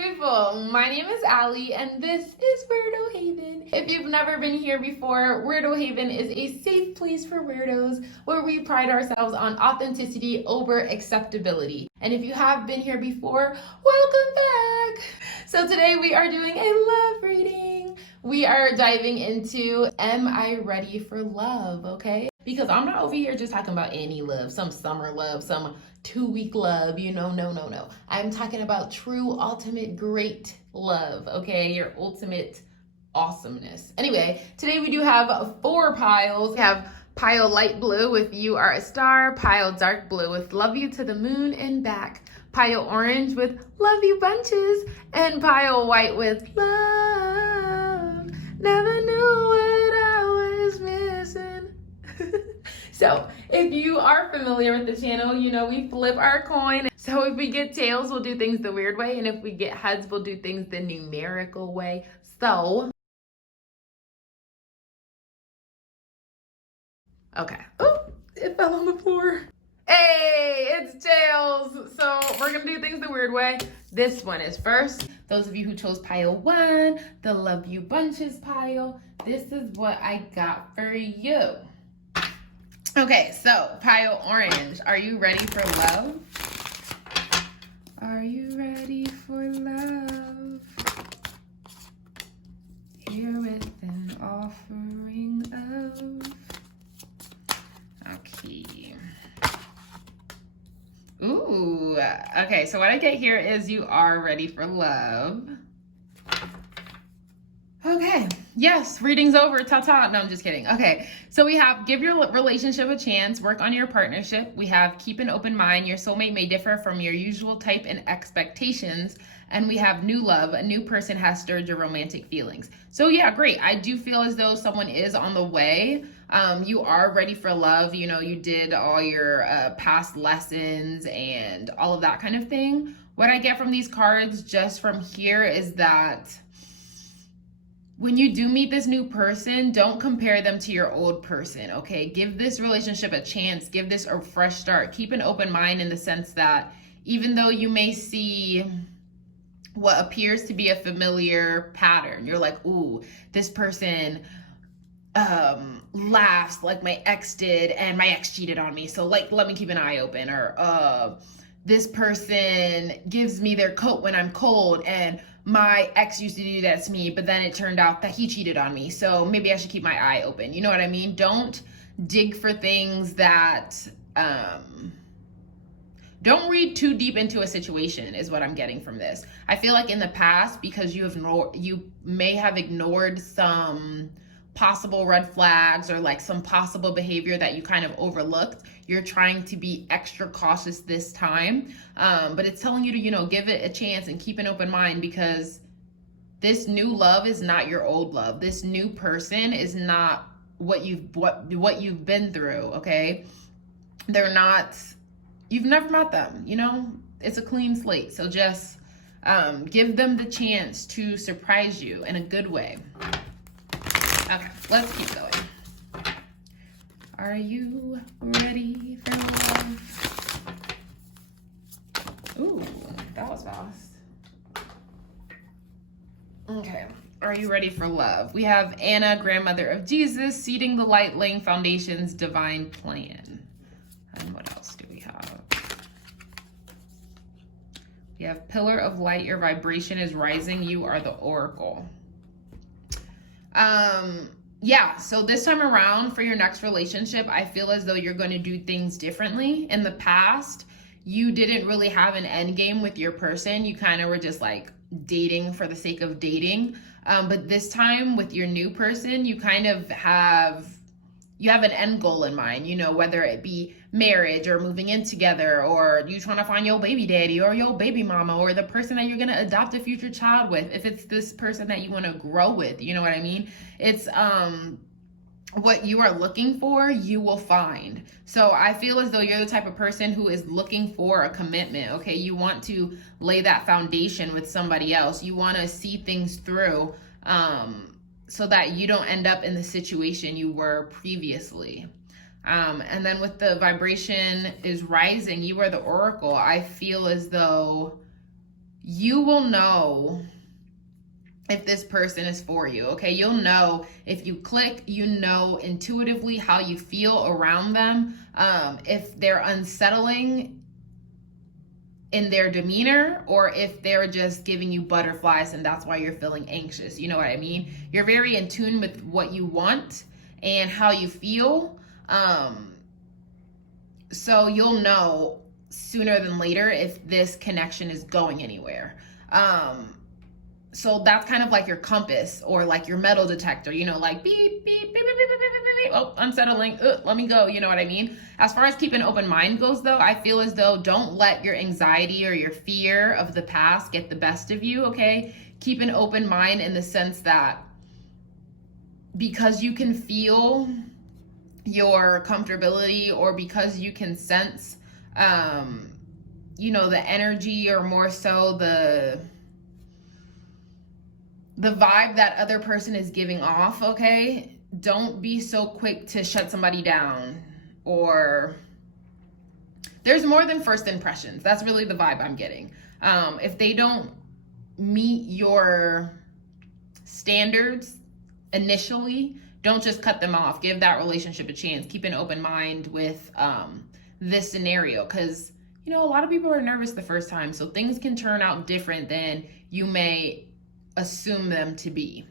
people, my name is Allie and this is WRDOHVN. If you've never been here before, WRDOHVN is a safe place for weirdos where we pride ourselves on authenticity over acceptability. And if you have been here before, welcome back. So today we are doing a love reading. We are diving into, am I ready for love, okay? Because I'm not over here just talking about any love, some summer love, some 2-week love, no. I'm talking about true, ultimate, great love, okay? Your ultimate awesomeness. Anyway, today we do have 4 piles. We have pile light blue with You Are a Star, pile dark blue with Love You to the Moon and Back, pile orange with Love You Bunches, and pile white with Love. Never knew what I was missing. So if you are familiar with the channel, you know we flip our coin. So if we get tails, we'll do things the weird way. And if we get heads, we'll do things the numerical way. So, okay. Oh, it fell on the floor. Hey, it's tails. So we're gonna do things the weird way. This one is first. Those of you who chose pile 1, the Love You Bunches pile, this is what I got for you. Okay, so pile orange, are you ready for love? Are you ready for love? Here with an offering of... Okay. Ooh, okay, so what I get here is you are ready for love. Okay, yes, reading's over, ta-ta. No, I'm just kidding. Okay, so we have give your relationship a chance, work on your partnership. We have keep an open mind, your soulmate may differ from your usual type and expectations. And we have new love, a new person has stirred your romantic feelings. So yeah, great. I do feel as though someone is on the way. You are ready for love. You know, you did all your past lessons and all of that kind of thing. What I get from these cards just from here is that when you do meet this new person, don't compare them to your old person, okay? Give this relationship a chance. Give this a fresh start. Keep an open mind in the sense that even though you may see what appears to be a familiar pattern, you're like, ooh, this person laughs like my ex did and my ex cheated on me, so like let me keep an eye open. Or this person gives me their coat when I'm cold and my ex used to do that to me, but then it turned out that he cheated on me, so maybe I should keep my eye open. You know what I mean? Don't dig for things that don't read too deep into a situation is what I'm getting from this. I feel like in the past, because you may have ignored some possible red flags or like some possible behavior that you kind of overlooked, you're trying to be extra cautious this time. But it's telling you to, you know, give it a chance and keep an open mind, because this new love is not your old love. This new person is not what you've been through, okay? They're not, you've never met them, you know? It's a clean slate. So just give them the chance to surprise you in a good way. Okay, let's keep going. Are you ready for love? Ooh, that was fast. Okay, are you ready for love? We have Anna, grandmother of Jesus, seeding the light, laying foundations, divine plan. And what else do we have? We have pillar of light, your vibration is rising, you are the oracle. Yeah, so this time around for your next relationship, I feel as though you're going to do things differently. In the past, you didn't really have an end game with your person. You kind of were just like dating for the sake of dating. But this time with your new person, you kind of have an end goal in mind, you know, whether it be marriage or moving in together, or you trying to find your baby daddy or your baby mama or the person that you're going to adopt a future child with. If it's this person that you want to grow with, you know what I mean? It's what you are looking for, you will find. So I feel as though you're the type of person who is looking for a commitment, okay? You want to lay that foundation with somebody else. You want to see things through, so that you don't end up in the situation you were previously. And then with the vibration is rising, you are the oracle. I feel as though you will know if this person is for you, okay? You'll know if you click, you know intuitively how you feel around them. If they're unsettling in their demeanor, or if they're just giving you butterflies and that's why you're feeling anxious. You know what I mean? You're very in tune with what you want and how you feel. So you'll know sooner than later if this connection is going anywhere. So that's kind of like your compass, or like your metal detector, you know, like beep, beep, beep, beep, beep, beep, beep, beep, beep. Oh, unsettling, let me go, you know what I mean? As far as keeping an open mind goes though, I feel as though don't let your anxiety or your fear of the past get the best of you, okay? Keep an open mind in the sense that because you can feel your comfortability, or because you can sense, you know, the energy, or more so the vibe that other person is giving off, okay? Don't be so quick to shut somebody down, or there's more than first impressions. That's really the vibe I'm getting. If they don't meet your standards initially, don't just cut them off. Give that relationship a chance. Keep an open mind with this scenario, because, you know, a lot of people are nervous the first time, so things can turn out different than you may assume them to be.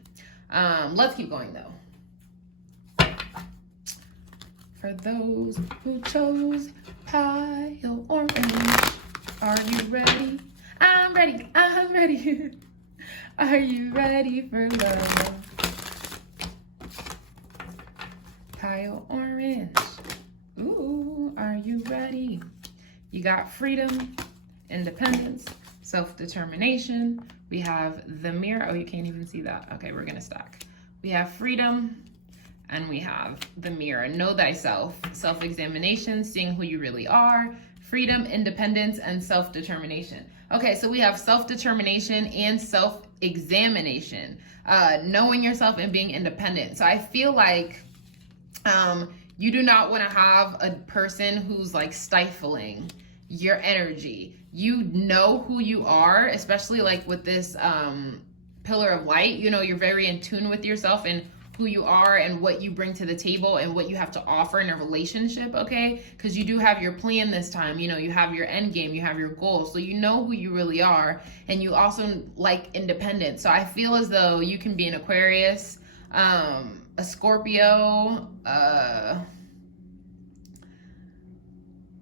Let's keep going though. For those who chose pile orange, are you ready? I'm ready, I'm ready. Are you ready for love? Pile orange. Ooh, are you ready? You got freedom, independence, self-determination. We have the mirror. Oh, you can't even see that. Okay, we're gonna stack. We have freedom, and we have the mirror. Know thyself, self-examination, seeing who you really are, freedom, independence, and self-determination. Okay, so we have self-determination and self-examination, knowing yourself and being independent. So I feel like you do not want to have a person who's like stifling your energy. You know who you are, especially like with this pillar of light. You know, you're very in tune with yourself and who you are and what you bring to the table and what you have to offer in a relationship, okay? Because you do have your plan this time. You know, you have your end game, you have your goals, so you know who you really are, and you also like independence. So I feel as though you can be an Aquarius, a Scorpio,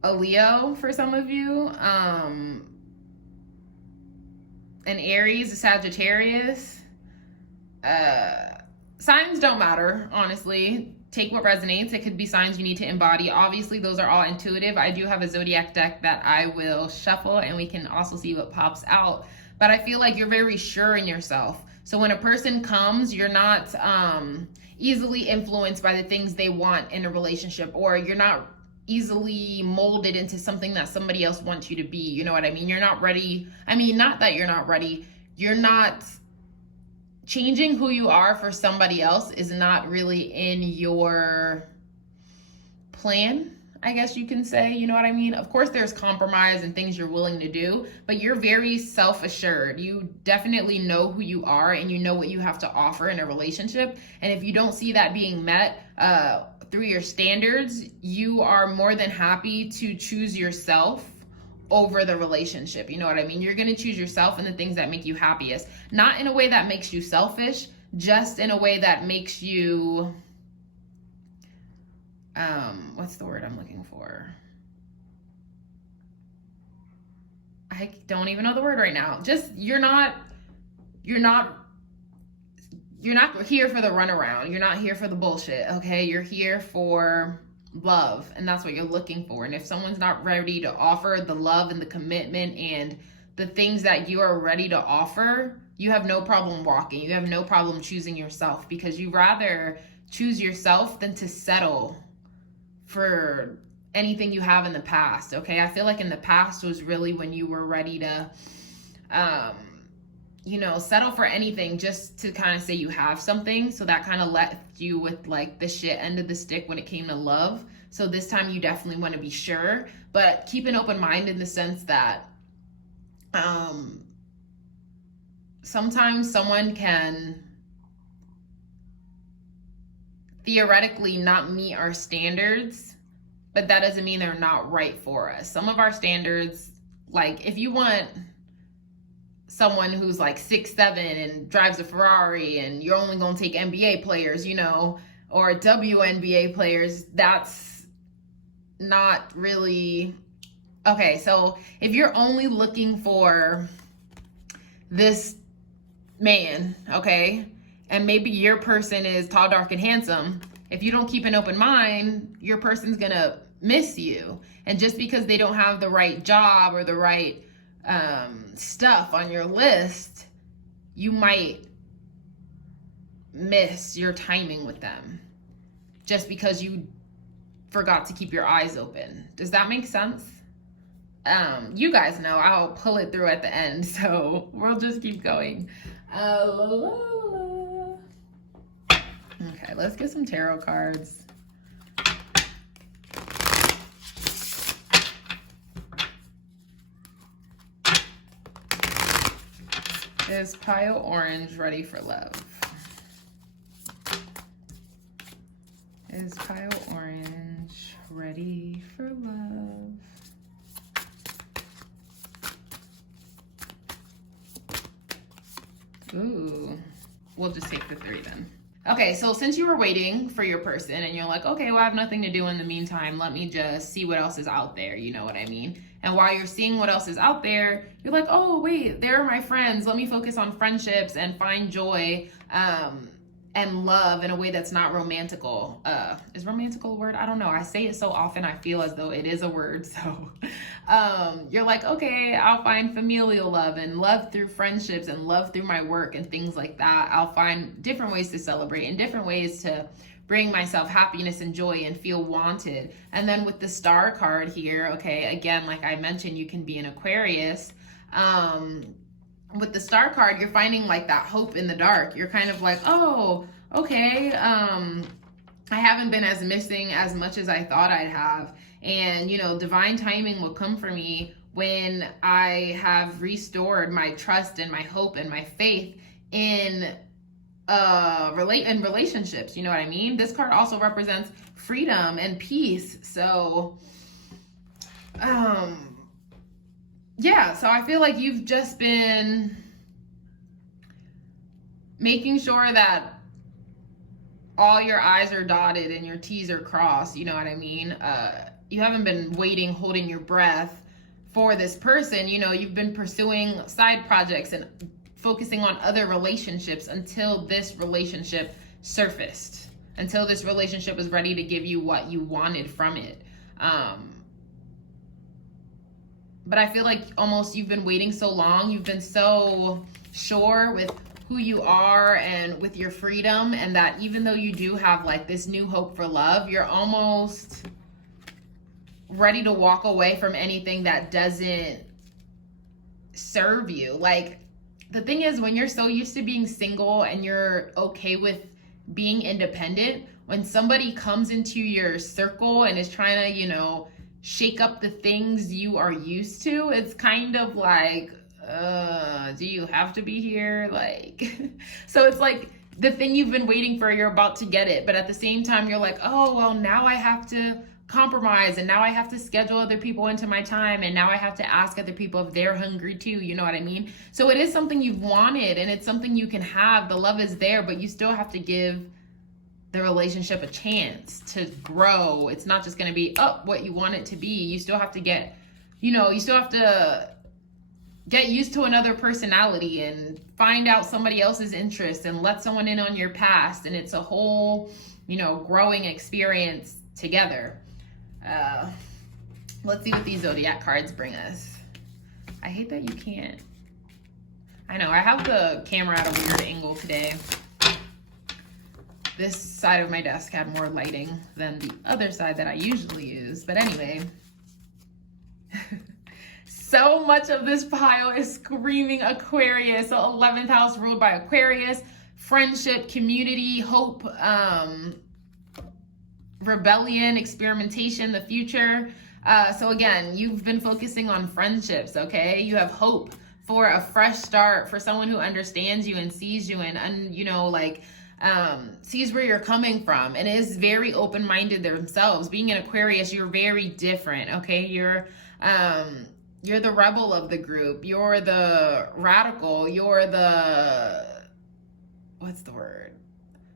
a Leo for some of you, an Aries, a Sagittarius. Signs don't matter, honestly. Take what resonates. It could be signs you need to embody. Obviously, those are all intuitive. I do have a zodiac deck that I will shuffle, and we can also see what pops out. But I feel like you're very sure in yourself. So when a person comes, you're not easily influenced by the things they want in a relationship, or you're not easily molded into something that somebody else wants you to be. You know what I mean? You're not ready. I mean, not that you're not ready. You're not changing who you are for somebody else is not really in your plan, I guess you can say. You know what I mean? Of course, there's compromise and things you're willing to do, but you're very self-assured. You definitely know who you are and you know what you have to offer in a relationship. And if you don't see that being met through your standards, you are more than happy to choose yourself over the relationship. You know what I mean? You're going to choose yourself and the things that make you happiest, not in a way that makes you selfish, just in a way that makes you, what's the word I'm looking for? I don't even know the word right now. Just, you're not here for the runaround. You're not here for the bullshit. Okay. You're here for love, and that's what you're looking for. And if someone's not ready to offer the love and the commitment and the things that you are ready to offer, you have no problem walking. You have no problem choosing yourself, because you rather choose yourself than to settle for anything you have in the past. Okay, I feel like in the past was really when you were ready to you know, settle for anything just to kind of say you have something. So that kind of left you with like the shit end of the stick when it came to love. So this time you definitely want to be sure, but keep an open mind in the sense that sometimes someone can theoretically not meet our standards, but that doesn't mean they're not right for us. Some of our standards, like if you want someone who's like 6'7" and drives a Ferrari and you're only going to take NBA players, you know, or WNBA players, that's not really okay. So if you're only looking for this man, okay, and maybe your person is tall, dark, and handsome, if you don't keep an open mind, your person's gonna miss you. And just because they don't have the right job or the right stuff on your list, you might miss your timing with them just because you forgot to keep your eyes open. Does that make sense? You guys know I'll pull it through at the end, so we'll just keep going. Okay, let's get some tarot cards. Is Pile Orange ready for love? Is Pile Orange ready for love? Ooh, we'll just take the 3 then. Okay, so since you were waiting for your person and you're like, okay, well, I have nothing to do in the meantime, let me just see what else is out there, you know what I mean? And while you're seeing what else is out there, you're like, oh, wait, they're my friends. Let me focus on friendships and find joy and love in a way that's not romantical. Is romantical a word? I don't know. I say it so often, I feel as though it is a word. So you're like, okay, I'll find familial love and love through friendships and love through my work and things like that. I'll find different ways to celebrate and different ways to bring myself happiness and joy and feel wanted. And then with the Star card here, okay, again, like I mentioned, you can be an Aquarius. With the Star card, you're finding like that hope in the dark. You're kind of like, oh, okay, I haven't been as missing as much as I thought I'd have. And, you know, divine timing will come for me when I have restored my trust and my hope and my faith in relationships, you know what I mean? This card also represents freedom and peace. So yeah, so I feel like you've just been making sure that all your I's are dotted and your T's are crossed, you know what I mean? You haven't been waiting, holding your breath for this person. You know, you've been pursuing side projects and focusing on other relationships until this relationship surfaced, until this relationship was ready to give you what you wanted from it. But I feel like almost you've been waiting so long, you've been so sure with who you are and with your freedom, and that even though you do have like this new hope for love, you're almost ready to walk away from anything that doesn't serve you. Like, the thing is, when you're so used to being single and you're okay with being independent, when somebody comes into your circle and is trying to, you know, shake up the things you are used to, it's kind of like, do you have to be here? Like, so it's like the thing you've been waiting for, you're about to get it. But at the same time, you're like, oh, well, now I have to compromise, and now I have to schedule other people into my time, and now I have to ask other people if they're hungry too, you know what I mean? So it is something you've wanted, and it's something you can have. The love is there, but you still have to give the relationship a chance to grow. It's not just going to be what you want it to be. You still have to get, you know, you still have to get used to another personality and find out somebody else's interests and let someone in on your past, and it's a whole, you know, growing experience together. Let's see what these zodiac cards bring us. I hate that you can't. I know, I have the camera at a weird angle today. This side of my desk had more lighting than the other side that I usually use. But anyway, so much of this pile is screaming Aquarius. So 11th house ruled by Aquarius, friendship, community, hope, rebellion, experimentation, the future. So again, you've been focusing on friendships, okay? You have hope for a fresh start, for someone who understands you and sees you and you know, like, sees where you're coming from and is very open-minded themselves. Being an Aquarius, you're very different, okay? You're the rebel of the group. You're the radical. You're the, what's the word?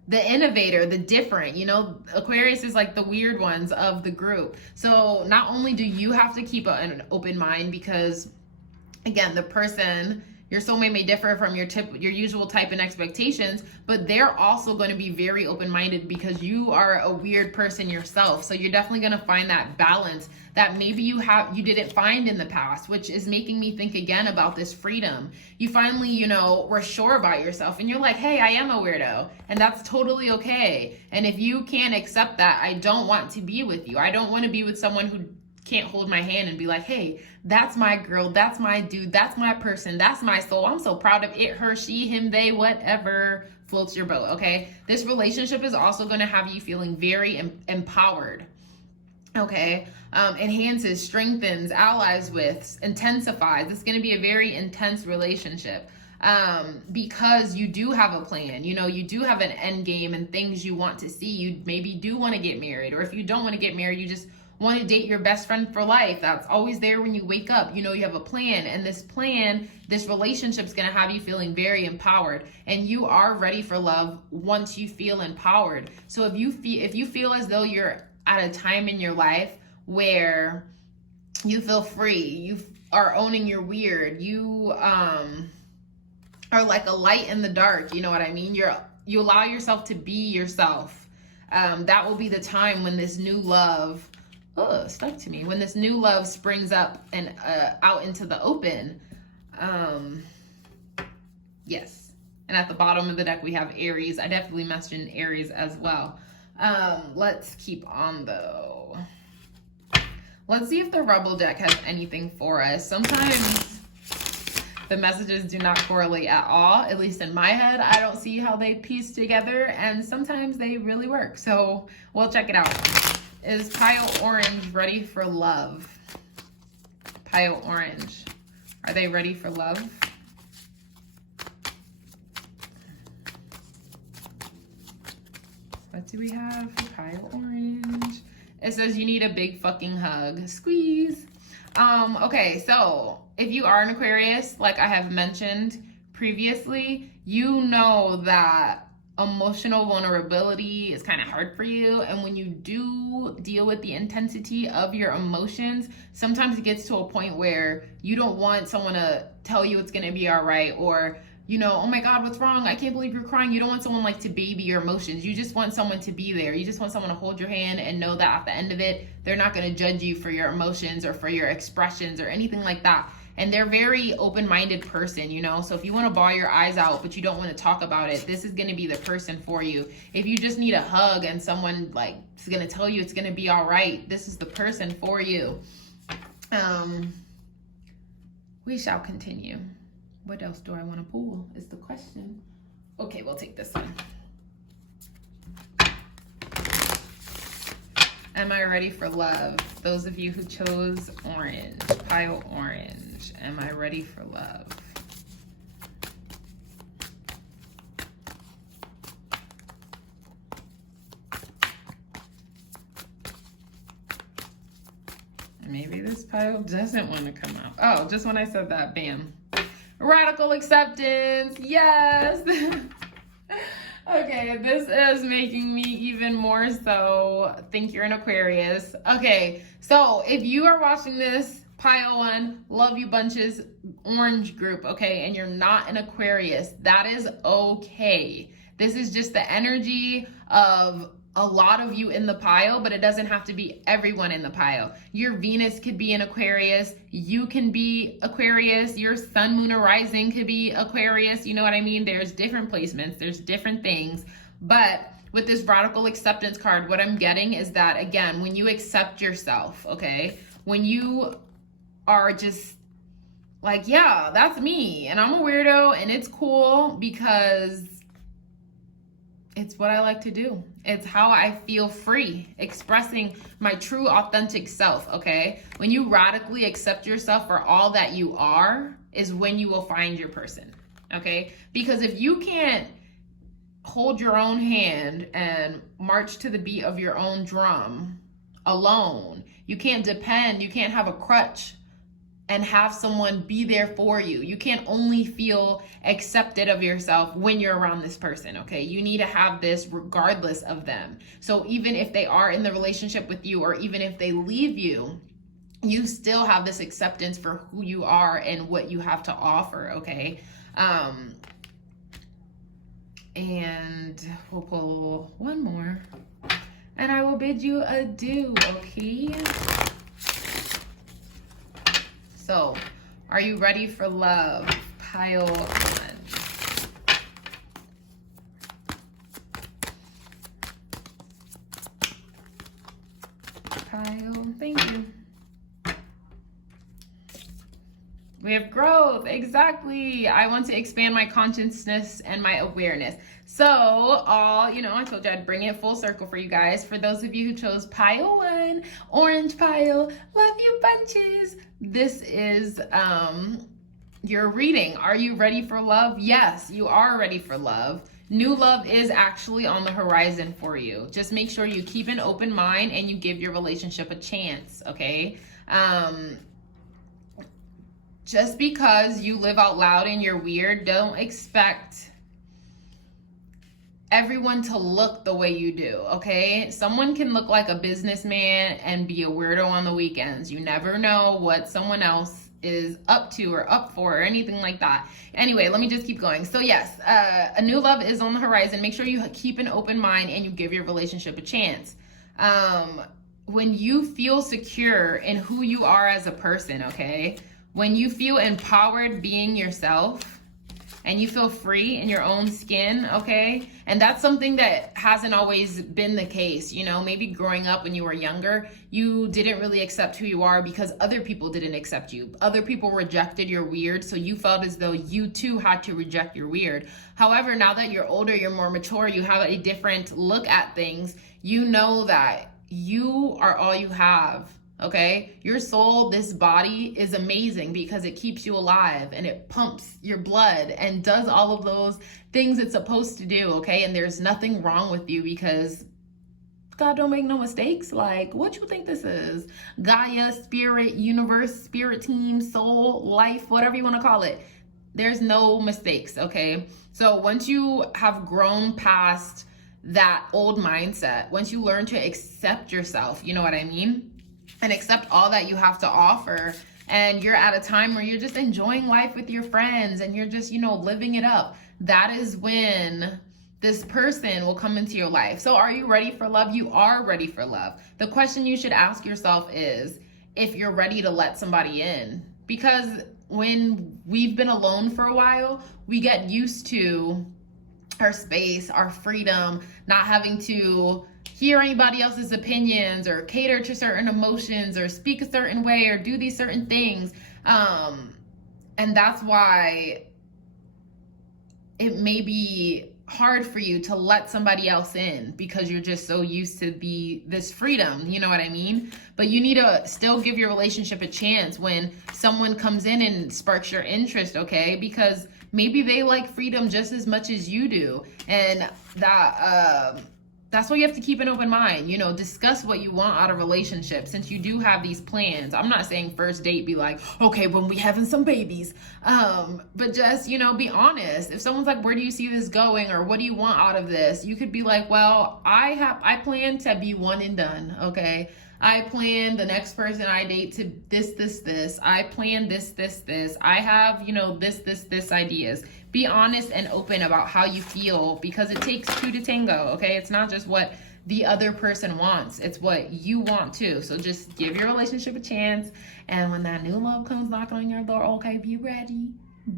The innovator, the different, you know. Aquarius is like the weird ones of the group. So not only do you have to keep an open mind, because again, the person, your soulmate may differ from your usual type and expectations, but they're also going to be very open-minded because you are a weird person yourself. So you're definitely going to find that balance that maybe you didn't find in the past, which is making me think again about this freedom. You finally, you know, were sure about yourself and you're like, hey, I am a weirdo, and that's totally okay. And if you can't accept that, I don't want to be with you. I don't want to be with someone who can't hold my hand and be like, hey, that's my girl, that's my dude, that's my person, that's my soul. I'm so proud of it, her, she, him, they, whatever floats your boat, okay? This relationship is also going to have you feeling very empowered, okay? Enhances, strengthens, allies with, intensifies. It's going to be a very intense relationship because you do have a plan. You know, you do have an end game and things you want to see. You maybe do want to get married, or if you don't want to get married, you just want to date your best friend for life. That's always there when you wake up. You know, you have a plan, and this plan, this relationship is going to have you feeling very empowered, and you are ready for love once you feel empowered. So if you feel as though you're at a time in your life where you feel free, you are owning your weird, you are like a light in the dark, you know what I mean? You allow yourself to be yourself. That will be the time when this new love stuck to me. When this new love springs up and out into the open. Yes. And at the bottom of the deck, we have Aries. I definitely mentioned Aries as well. Let's keep on though. Let's see if the Rebel deck has anything for us. Sometimes the messages do not correlate at all. At least in my head, I don't see how they piece together. And sometimes they really work. So we'll check it out. Is Pile Orange ready for love? Pile Orange. Are they ready for love? What do we have for Pile Orange? It says you need a big fucking hug. Squeeze. Okay, so if you are an Aquarius, like I have mentioned previously, you know that emotional vulnerability is kind of hard for you, and when you do deal with the intensity of your emotions, sometimes it gets to a point where you don't want someone to tell you it's going to be all right, or you know, oh my God, what's wrong? I can't believe you're crying. You don't want someone like to baby your emotions. You just want someone to be there. You just want someone to hold your hand and know that at the end of it, they're not going to judge you for your emotions or for your expressions or anything like that. And they're very open-minded person, you know? So if you want to bawl your eyes out, but you don't want to talk about it, this is going to be the person for you. If you just need a hug and someone like is going to tell you it's going to be all right, this is the person for you. We shall continue. What else do I want to pull is the question. Okay, we'll take this one. Am I ready for love? Those of you who chose orange, Pile Orange. Am I ready for love? Maybe this pile doesn't want to come out. Oh, just when I said that, bam. Radical acceptance, yes. Okay, this is making me even more so think you're an Aquarius. Okay, so if you are watching this, Pile 1, Love You Bunches, Orange group, okay, and you're not an Aquarius, that is okay. This is just the energy of a lot of you in the pile, but it doesn't have to be everyone in the pile. Your Venus could be an Aquarius, you can be Aquarius, your Sun, Moon, or Rising could be Aquarius, you know what I mean? There's different placements, there's different things, but with this radical acceptance card, what I'm getting is that, again, when you accept yourself, okay, when you are just like, yeah, that's me, and I'm a weirdo, and it's cool because it's what I like to do. It's how I feel free, expressing my true authentic self, okay? When you radically accept yourself for all that you are, is when you will find your person, okay? Because if you can't hold your own hand and march to the beat of your own drum alone, you can't depend, you can't have a crutch and have someone be there for you. You can't only feel accepted of yourself when you're around this person, okay? You need to have this regardless of them. So even if they are in the relationship with you, or even if they leave you, you still have this acceptance for who you are and what you have to offer, okay? And we'll pull one more, and I will bid you adieu, okay? So, are you ready for love? Pile 1. Pile, thank you. We have growth, exactly. I want to expand my consciousness and my awareness. So, I told you I'd bring it full circle for you guys. For those of you who chose pile 1, orange pile, love you bunches. This is your reading. Are you ready for love? Yes, you are ready for love. New love is actually on the horizon for you. Just make sure you keep an open mind and you give your relationship a chance, okay? Just because you live out loud and you're weird, don't expect everyone to look the way you do, okay? Someone can look like a businessman and be a weirdo on the weekends. You never know what someone else is up to or up for or anything like that. Anyway, let me just keep going. So yes, a new love is on the horizon. Make sure you keep an open mind and you give your relationship a chance. When you feel secure in who you are as a person, okay? When you feel empowered being yourself and you feel free in your own skin, okay? And that's something that hasn't always been the case. Maybe growing up when you were younger, you didn't really accept who you are because other people didn't accept you. Other people rejected your weird, so you felt as though you too had to reject your weird. However, now that you're older, you're more mature, you have a different look at things, you know that you are all you have. Okay, your soul, this body is amazing because it keeps you alive and it pumps your blood and does all of those things it's supposed to do, okay? And there's nothing wrong with you because God don't make no mistakes. Like, what you think this is? Gaia, spirit, universe, spirit team, soul, life, whatever you want to call it. There's no mistakes, okay? So once you have grown past that old mindset, once you learn to accept yourself, you know what I mean? And accept all that you have to offer, and you're at a time where you're just enjoying life with your friends and you're just, living it up, that is when this person will come into your life. So are you ready for love? You are ready for love. The question you should ask yourself is if you're ready to let somebody in, because when we've been alone for a while, we get used to our space, our freedom, not having to hear anybody else's opinions or cater to certain emotions or speak a certain way or do these certain things. And that's why it may be hard for you to let somebody else in because you're just so used to this freedom, you know what I mean? But you need to still give your relationship a chance when someone comes in and sparks your interest, okay? Because maybe they like freedom just as much as you do. And that's why you have to keep an open mind, discuss what you want out of relationships since you do have these plans. I'm not saying first date be like, okay, when we having some babies, but just, be honest. If someone's like, where do you see this going? Or what do you want out of this? You could be like, well, I plan to be one and done. Okay. I plan the next person I date to this. I plan this. I have, this ideas. Be honest and open about how you feel because it takes two to tango, okay? It's not just what the other person wants. It's what you want too. So just give your relationship a chance. And when that new love comes knocking on your door, okay, be ready.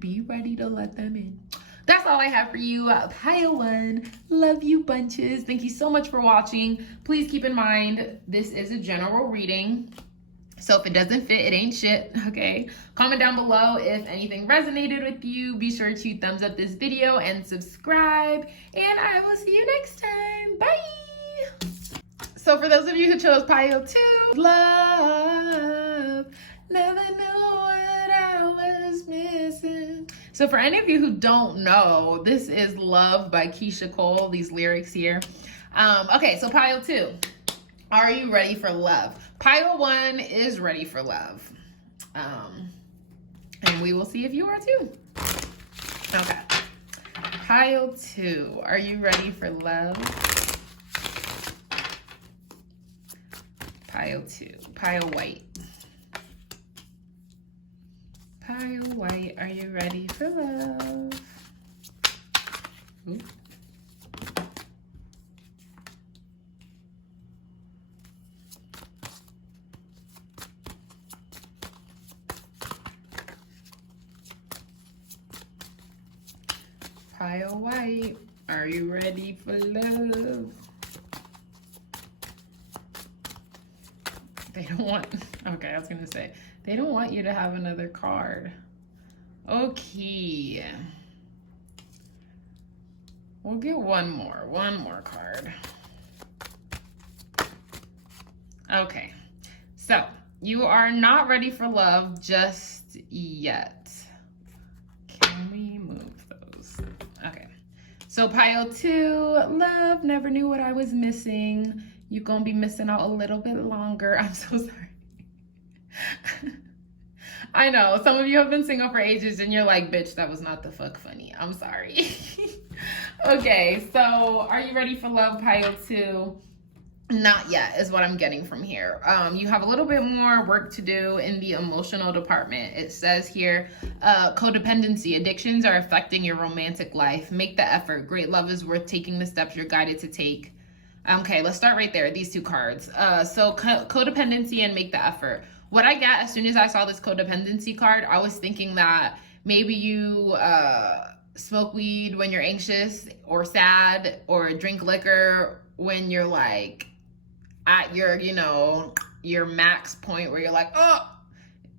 Be ready to let them in. That's all I have for you. Pile 1, love you bunches. Thank you so much for watching. Please keep in mind, this is a general reading. So if it doesn't fit, it ain't shit, okay? Comment down below if anything resonated with you. Be sure to thumbs up this video and subscribe. And I will see you next time. Bye! So for those of you who chose pile 2, love, never knew what I was missing. So for any of you who don't know, this is Love by Keisha Cole, these lyrics here. Okay, so pile 2. Are you ready for love? Pile 1 is ready for love. And we will see if you are too. Okay. Pile 2. Are you ready for love? Pile 2. Pile white. Pile white. Are you ready for love? Ooh. Pile white, are you ready for love? They don't want, okay, I was gonna say, they don't want you to have another card. Okay. We'll get one more card. Okay, so you are not ready for love just yet. Can we move those? Okay, so pile 2, love, never knew what I was missing. You're gonna be missing out a little bit longer. I'm so sorry. I know, some of you have been single for ages and you're like, bitch, that was not the fuck funny. I'm sorry. Okay, so are you ready for love, pile 2? Not yet is what I'm getting from here. You have a little bit more work to do in the emotional department. It says here, codependency. Addictions are affecting your romantic life. Make the effort. Great love is worth taking the steps you're guided to take. Okay, let's start right there. These 2 cards. So codependency and make the effort. What I got as soon as I saw this codependency card, I was thinking that maybe you smoke weed when you're anxious or sad, or drink liquor when you're like at your, you know, your max point where you're like, oh,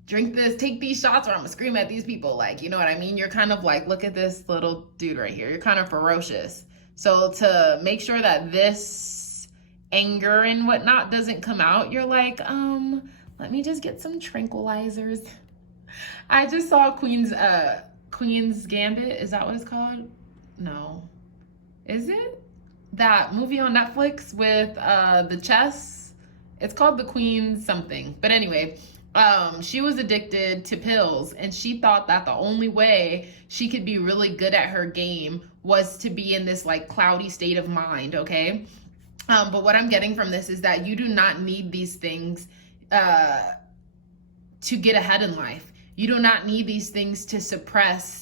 drink this, take these shots, or I'm gonna scream at these people. Like, you know what I mean? You're kind of like, look at this little dude right here. You're kind of ferocious. So to make sure that this anger and whatnot doesn't come out, you're like, let me just get some tranquilizers. I just saw Queen's Gambit. Is that what it's called? No. Is it? That movie on Netflix with the chess. It's called The Queen something. But anyway, she was addicted to pills, and she thought that the only way she could be really good at her game was to be in this like cloudy state of mind, okay? But what I'm getting from this is that you do not need these things to get ahead in life. You do not need these things to suppress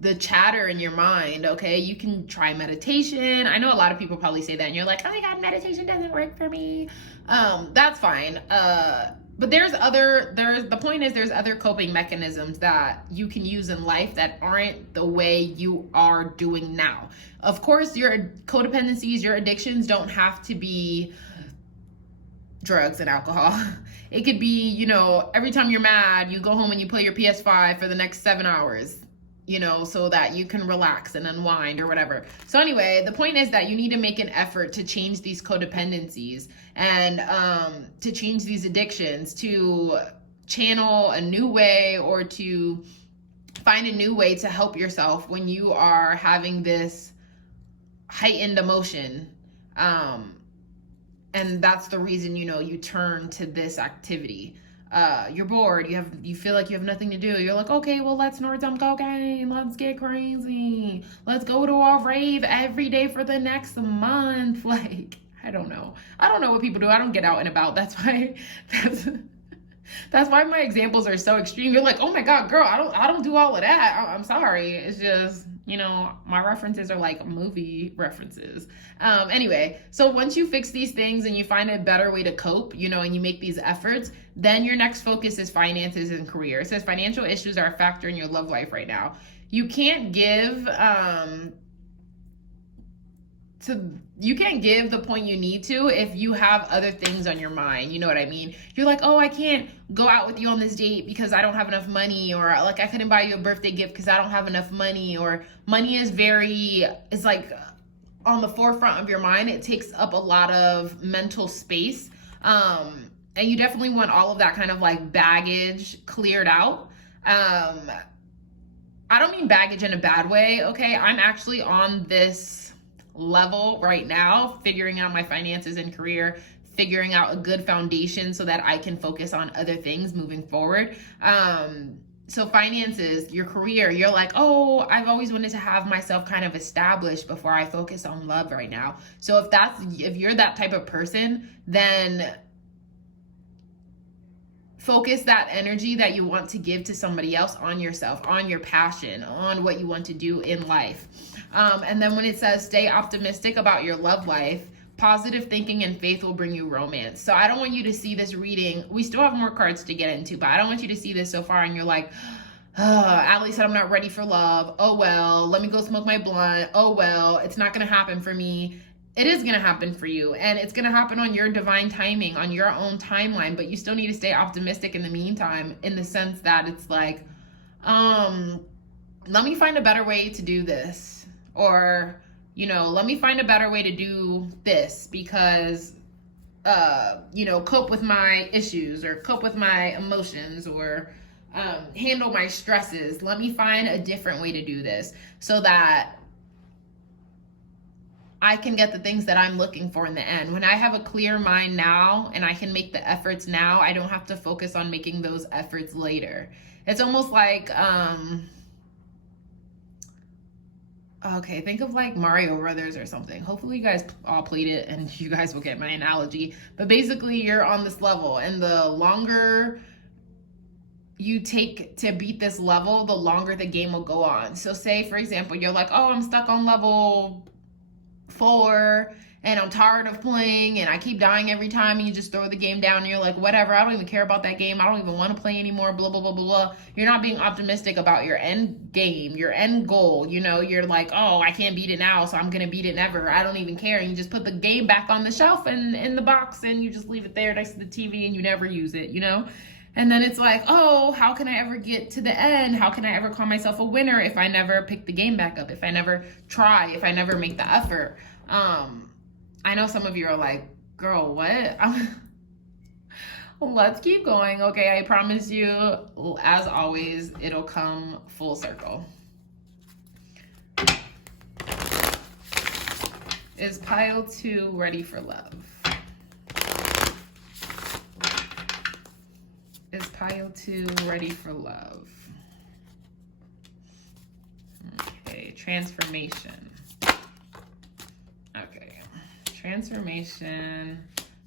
the chatter in your mind, okay? You can try meditation. I know a lot of people probably say that and you're like, oh my God, meditation doesn't work for me. That's fine. But the point is there's other coping mechanisms that you can use in life that aren't the way you are doing now. Of course, your codependencies, your addictions don't have to be drugs and alcohol. It could be, you know, every time you're mad, you go home and you play your PS5 for the next 7 hours, you know, so that you can relax and unwind or whatever. So anyway, the point is that you need to make an effort to change these codependencies and to change these addictions, to channel a new way or to find a new way to help yourself when you are having this heightened emotion. And that's the reason, you know, you turn to this activity. You're bored, you feel like you have nothing to do. You're like, okay, well, let's snort some cocaine, let's get crazy, let's go to a rave every day for the next month. Like, I don't know what people do. I don't get out and about. That's why my examples are so extreme. You're like, oh my God, girl, I don't do all of that. I'm sorry. It's just, you know, my references are like movie references. Anyway, so once you fix these things and you find a better way to cope, you know, and you make these efforts, then your next focus is finances and career. It says financial issues are a factor in your love life right now. You can't give the point you need to if you have other things on your mind. You know what I mean? You're like, oh, I can't go out with you on this date because I don't have enough money, or like I couldn't buy you a birthday gift because I don't have enough money, or money is like on the forefront of your mind. It takes up a lot of mental space. And you definitely want all of that kind of like baggage cleared out. I don't mean baggage in a bad way, okay? I'm actually on this level right now, figuring out my finances and career, figuring out a good foundation so that I can focus on other things moving forward. So finances, your career, you're like, oh, I've always wanted to have myself kind of established before I focus on love right now. So if you're that type of person, then focus that energy that you want to give to somebody else on yourself, on your passion, on what you want to do in life. And then when it says stay optimistic about your love life, positive thinking and faith will bring you romance. So I don't want you to see this reading. We still have more cards to get into, but I don't want you to see this so far and you're like, Allie said I'm not ready for love. Oh, well, let me go smoke my blunt. Oh, well, it's not going to happen for me. It is going to happen for you, and it's going to happen on your divine timing, on your own timeline, but you still need to stay optimistic in the meantime, in the sense that it's like, let me find a better way to do this, or, you know, let me find a better way to do this because, you know, cope with my issues or cope with my emotions or handle my stresses. Let me find a different way to do this so that I can get the things that I'm looking for in the end. When I have a clear mind now and I can make the efforts now, I don't have to focus on making those efforts later. It's almost like, okay, think of like Mario Brothers or something. Hopefully you guys all played it and you guys will get my analogy. But basically you're on this level, and the longer you take to beat this level, the longer the game will go on. So say, for example, you're like, oh, I'm stuck on level 4 and I'm tired of playing and I keep dying every time, and you just throw the game down and you're like, whatever, I don't even care about that game, I don't even want to play anymore, blah blah blah blah blah. You're not being optimistic about your end game, your end goal. You know, you're like, oh, I can't beat it now, so I'm gonna beat it never, I don't even care. And you just put the game back on the shelf and in the box, and you just leave it there next to the TV and you never use it, you know. And then it's like, oh, how can I ever get to the end? How can I ever call myself a winner if I never pick the game back up, if I never try, if I never make the effort? I know some of you are like, girl, what? Let's keep going. Okay, I promise you, as always, it'll come full circle. Is pile 2 ready for love? Is pile 2 ready for love? Okay, transformation. Okay, transformation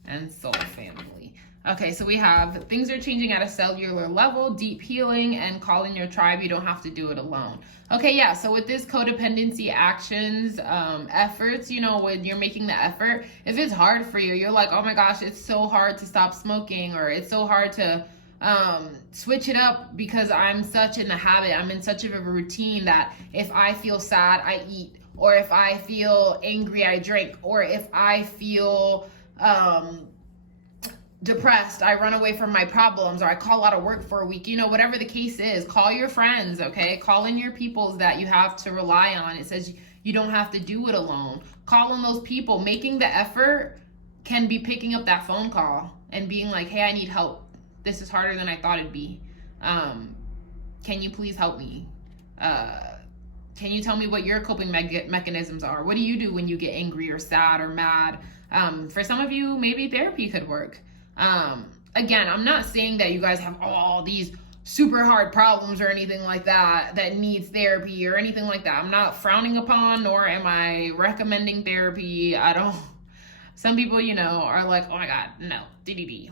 and soul family. Okay, so we have things are changing at a cellular level, deep healing, and calling your tribe. You don't have to do it alone. Okay, yeah, so with this codependency actions, efforts, you know, when you're making the effort, if it's hard for you, you're like, oh my gosh, it's so hard to stop smoking, or it's so hard to switch it up because I'm such in the habit, I'm in such of a routine that if I feel sad, I eat, or if I feel angry, I drink, or if I feel depressed, I run away from my problems, or I call out of work for a week. You know, whatever the case is, call your friends, okay? Call in your peoples that you have to rely on. It says you don't have to do it alone. Call in those people. Making the effort can be picking up that phone call and being like, hey, I need help. This is harder than I thought it'd be. Can you please help me? Can you tell me what your coping mechanisms are? What do you do when you get angry or sad or mad? For some of you, maybe therapy could work. Again, I'm not saying that you guys have all these super hard problems or anything like that that needs therapy or anything like that. I'm not frowning upon, nor am I recommending therapy. Some people, you know, are like, oh my God, no, DDD.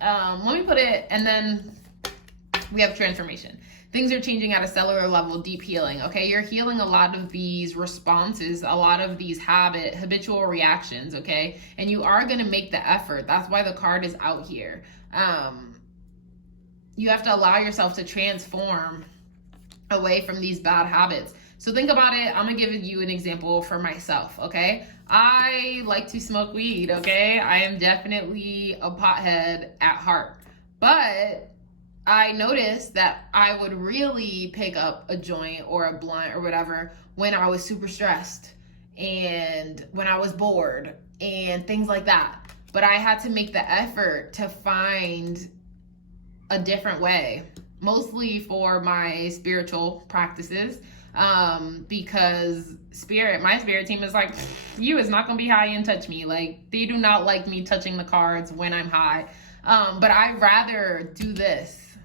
Let me put it, and then we have transformation. Things are changing at a cellular level, deep healing, okay? You're healing a lot of these responses, a lot of these habitual reactions, okay? And you are gonna make the effort. That's why the card is out here. You have to allow yourself to transform away from these bad habits. So think about it. I'm gonna give you an example for myself, okay? I like to smoke weed, okay? I am definitely a pothead at heart, but I noticed that I would really pick up a joint or a blunt or whatever when I was super stressed and when I was bored and things like that. But I had to make the effort to find a different way. mostly for my spiritual practices, because my spirit team is like, you is not gonna be high and touch me. Like, they do not like me touching the cards when I'm high. But I'd rather do this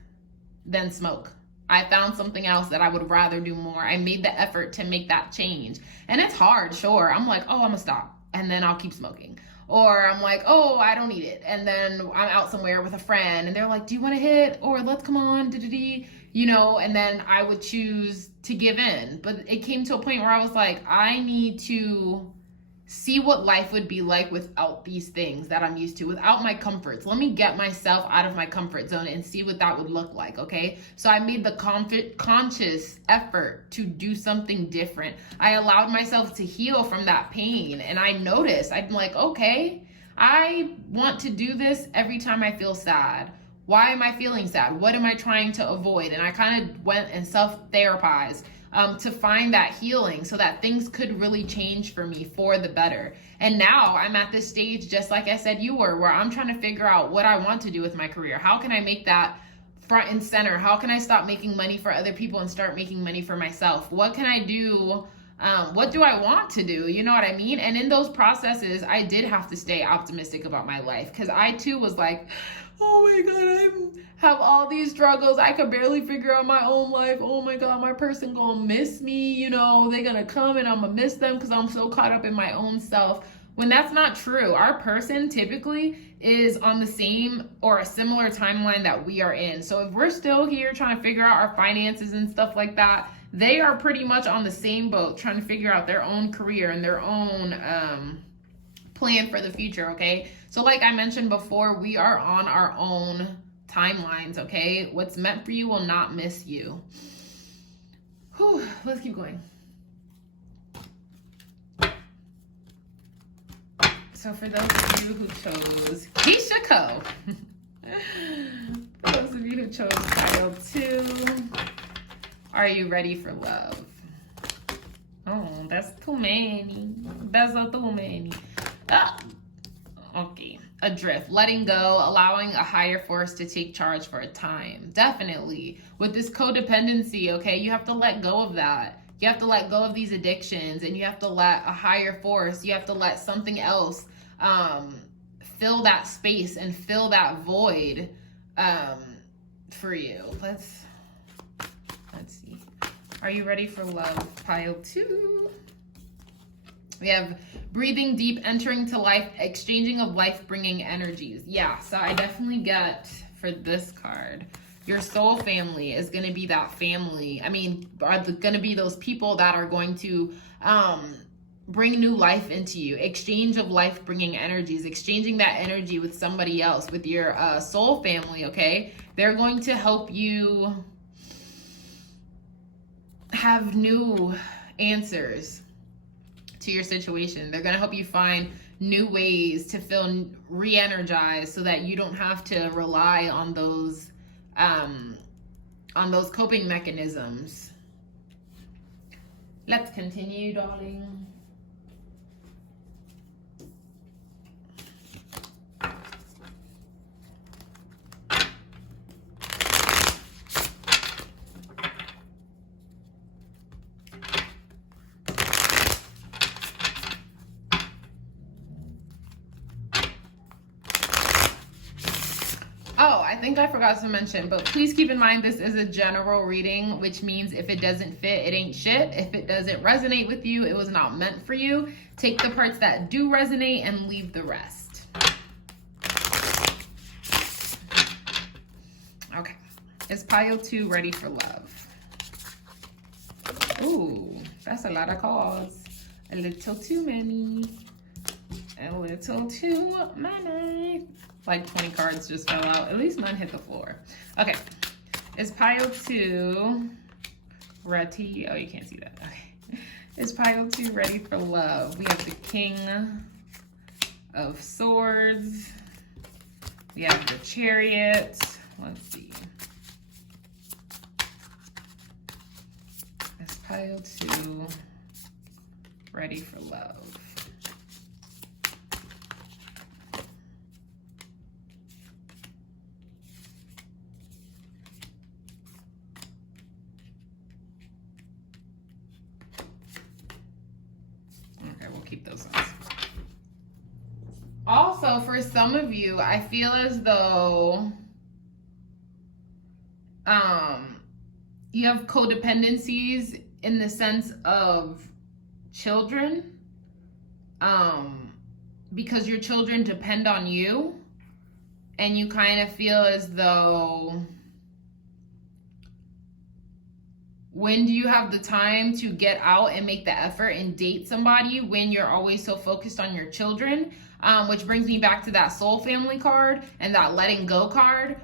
than smoke. I found something else that I would rather do more. I made the effort to make that change. And it's hard, sure. I'm like, oh, I'm gonna stop, and then I'll keep smoking. Or I'm like, oh, I don't need it. And then I'm out somewhere with a friend and they're like, do you want to hit? Or let's come on, you know, and then I would choose to give in. But it came to a point where I was like, I need to see what life would be like without these things that I'm used to, without my comforts. Let me get myself out of my comfort zone and see what that would look like, okay? So I made the conscious effort to do something different. I allowed myself to heal from that pain, and I noticed, I'm like, okay, I want to do this every time I feel sad. Why am I feeling sad? What am I trying to avoid? And I kind of went and self-therapized to find that healing so that things could really change for me for the better. And now I'm at this stage, just like I said you were, where I'm trying to figure out what I want to do with my career. How can I make that front and center? How can I stop making money for other people and start making money for myself? What can I do? What do I want to do? You know what I mean? And in those processes, I did have to stay optimistic about my life, because I too was like, oh my God, I have all these struggles. I could barely figure out my own life. Oh my God, my person gonna miss me. You know, they're gonna come and I'm gonna miss them because I'm so caught up in my own self. When that's not true. Our person typically is on the same or a similar timeline that we are in. So if we're still here trying to figure out our finances and stuff like that, they are pretty much on the same boat, trying to figure out their own career and their own plan for the future, okay? So like I mentioned before, we are on our own timelines, okay? What's meant for you will not miss you. Whew, let's keep going. So for those of you who chose Keisha Co, for those of you who chose pile 2, are you ready for love? Oh, that's too many. That's too many. Okay, adrift, letting go, allowing a higher force to take charge for a time. Definitely. With this codependency, okay, you have to let go of that. You have to let go of these addictions, and you have to let a higher force, you have to let something else fill that space and fill that void for you. Let's see. Are you ready for love? Pile 2. We have breathing deep, entering to life, exchanging of life-bringing energies. Yeah, so I definitely get for this card, your soul family is going to be that family. I mean, are going to be those people that are going to bring new life into you. Exchange of life-bringing energies, exchanging that energy with somebody else, with your soul family, okay? They're going to help you have new answers to your situation. They're going to help you find new ways to feel re-energized so that you don't have to rely on those coping mechanisms. Let's continue, darling. I think I forgot to mention, but please keep in mind this is a general reading, which means if it doesn't fit, it ain't shit. If it doesn't resonate with you, it was not meant for you. Take the parts that do resonate and leave the rest. Okay, is pile 2 ready for love? Ooh, that's a lot of cards. A little too many. A little too many. Like 20 cards just fell out. At least none hit the floor. Okay. Is pile 2 ready? Oh, you can't see that. Okay. Is pile 2 ready for love? We have the King of Swords. We have the Chariot. Let's see. Is pile 2 ready for love? keep those ones. Also, for some of you, I feel as though you have codependencies in the sense of children, because your children depend on you, and you kind of feel as though, when do you have the time to get out and make the effort and date somebody when you're always so focused on your children? Which brings me back to that soul family card and that letting go card,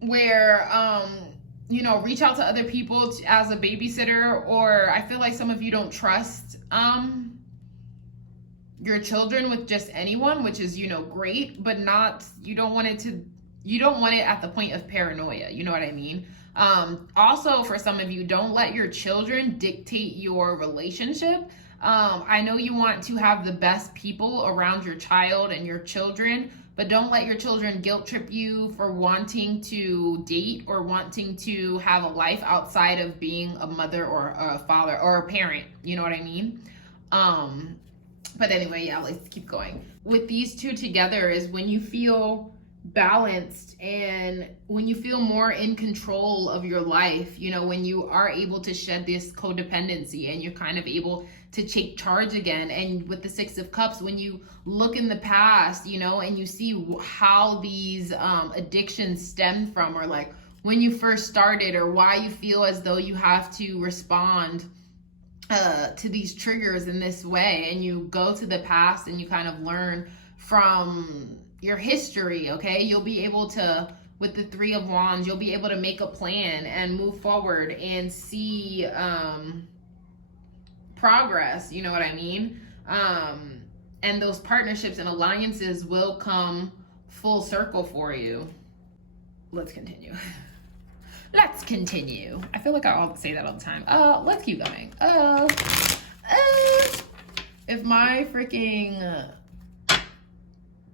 where, you know, reach out to other people as a babysitter, or I feel like some of you don't trust your children with just anyone, which is, you know, great, but not, you don't want it at the point of paranoia, you know what I mean? Also, for some of you, don't let your children dictate your relationship. I know you want to have the best people around your child and your children, but don't let your children guilt trip you for wanting to date or wanting to have a life outside of being a mother or a father or a parent, you know what I mean? But anyway, yeah, let's keep going. With these two together is when you feel balanced and when you feel more in control of your life, you know, when you are able to shed this codependency and you're kind of able to take charge again. And with the Six of Cups, when you look in the past, you know, and you see how these addictions stemmed from, or like when you first started, or why you feel as though you have to respond to these triggers in this way, and you go to the past and you kind of learn from your history, okay? You'll be able to, with the Three of Wands, you'll be able to make a plan and move forward and see progress, you know what I mean? And those partnerships and alliances will come full circle for you. Let's continue. Let's continue. I feel like I say that all the time. Let's keep going. If my freaking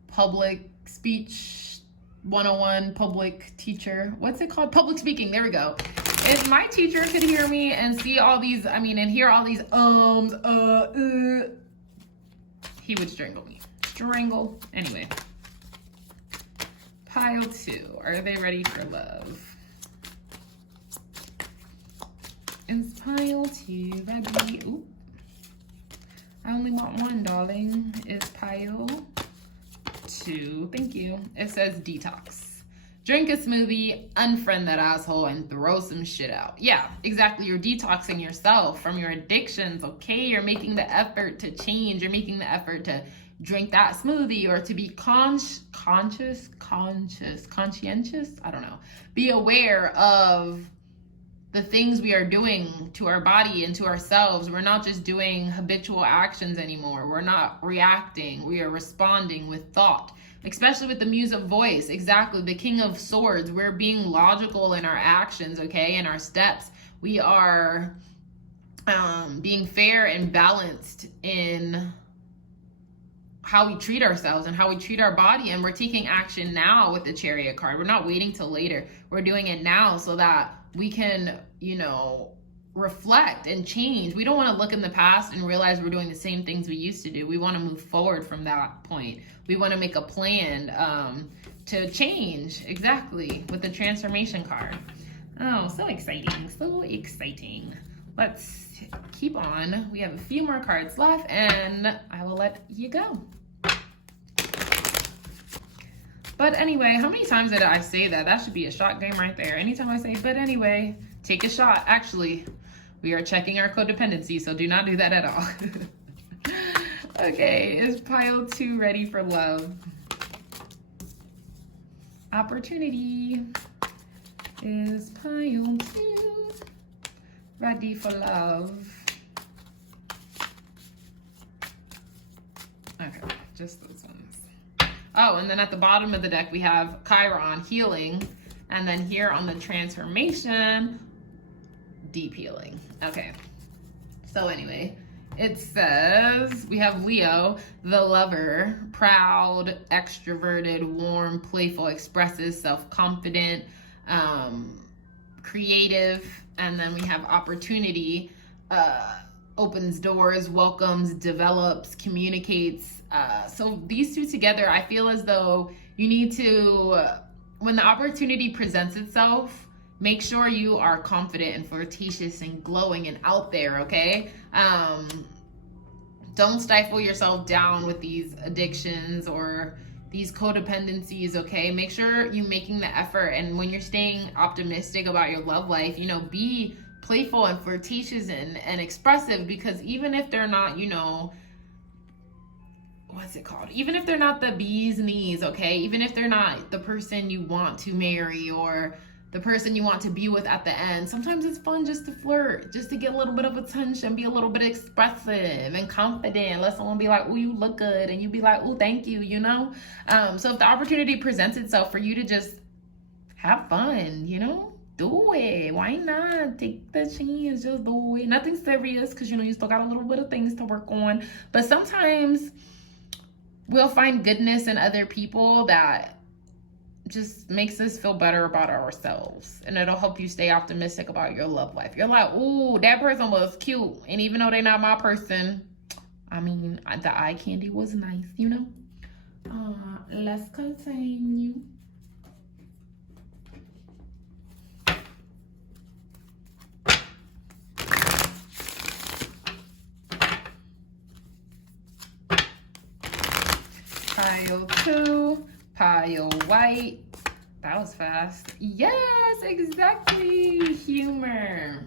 public speech 101 public teacher, what's it called? Public speaking, there we go. If my teacher could hear me and see all these, and hear all these he would strangle me. Strangle. Anyway. Pile 2. Are they ready for love? Is pile 2 ready? Ooh. I only want one, darling. Is pile 2. Thank you. It says detox. Drink a smoothie, unfriend that asshole, and throw some shit out. Yeah, exactly. You're detoxing yourself from your addictions, okay? You're making the effort to change. You're making the effort to drink that smoothie, or to be conscientious? I don't know. Be aware of the things we are doing to our body and to ourselves. We're not just doing habitual actions anymore. We're not reacting. We are responding with thought, especially with the Muse of Voice. Exactly. The King of Swords. We're being logical in our actions, okay? In our steps. We are being fair and balanced in how we treat ourselves and how we treat our body. And we're taking action now with the Chariot card. We're not waiting till later. We're doing it now so that we can, you know, reflect and change. We don't want to look in the past and realize we're doing the same things we used to do. We want to move forward from that point. We want to make a plan to change. Exactly. With the transformation card. Oh, so exciting. So exciting. Let's keep on. We have a few more cards left and I will let you go. But anyway, how many times did I say that? That should be a shot game right there. Anytime I say, but anyway, take a shot. Actually, we are checking our codependency, so do not do that at all. Okay, is pile 2 ready for love? Opportunity. Is pile 2 ready for love? Okay, just those ones. Oh, and then at the bottom of the deck, we have Chiron, healing. And then here on the transformation, deep healing. Okay. So anyway, it says we have Leo, the lover, proud, extroverted, warm, playful, expressive, self-confident, creative. And then we have opportunity, opens doors, welcomes, develops, communicates. So these two together, I feel as though you need to, when the opportunity presents itself, make sure you are confident and flirtatious and glowing and out there, okay? Don't stifle yourself down with these addictions or these codependencies, okay? Make sure you're making the effort. And when you're staying optimistic about your love life, you know, be playful and flirtatious and expressive, because even if they're not, you know, what's it called? Even if they're not the bee's knees, okay? Even if they're not the person you want to marry or the person you want to be with at the end, sometimes it's fun just to flirt, just to get a little bit of attention, be a little bit expressive and confident. Let someone be like, oh, you look good, and you be like, oh, thank you, you know? So if the opportunity presents itself for you to just have fun, you know, do it. Why not? Take the chance, just do it. Nothing serious, because, you know, you still got a little bit of things to work on. But sometimes we'll find goodness in other people that just makes us feel better about ourselves, and it'll help you stay optimistic about your love life. You're like, ooh, that person was cute, and even though they're not my person, I mean, the eye candy was nice, you know. Let's continue. Pile 2, pile white. That was fast. Yes, exactly. Humor.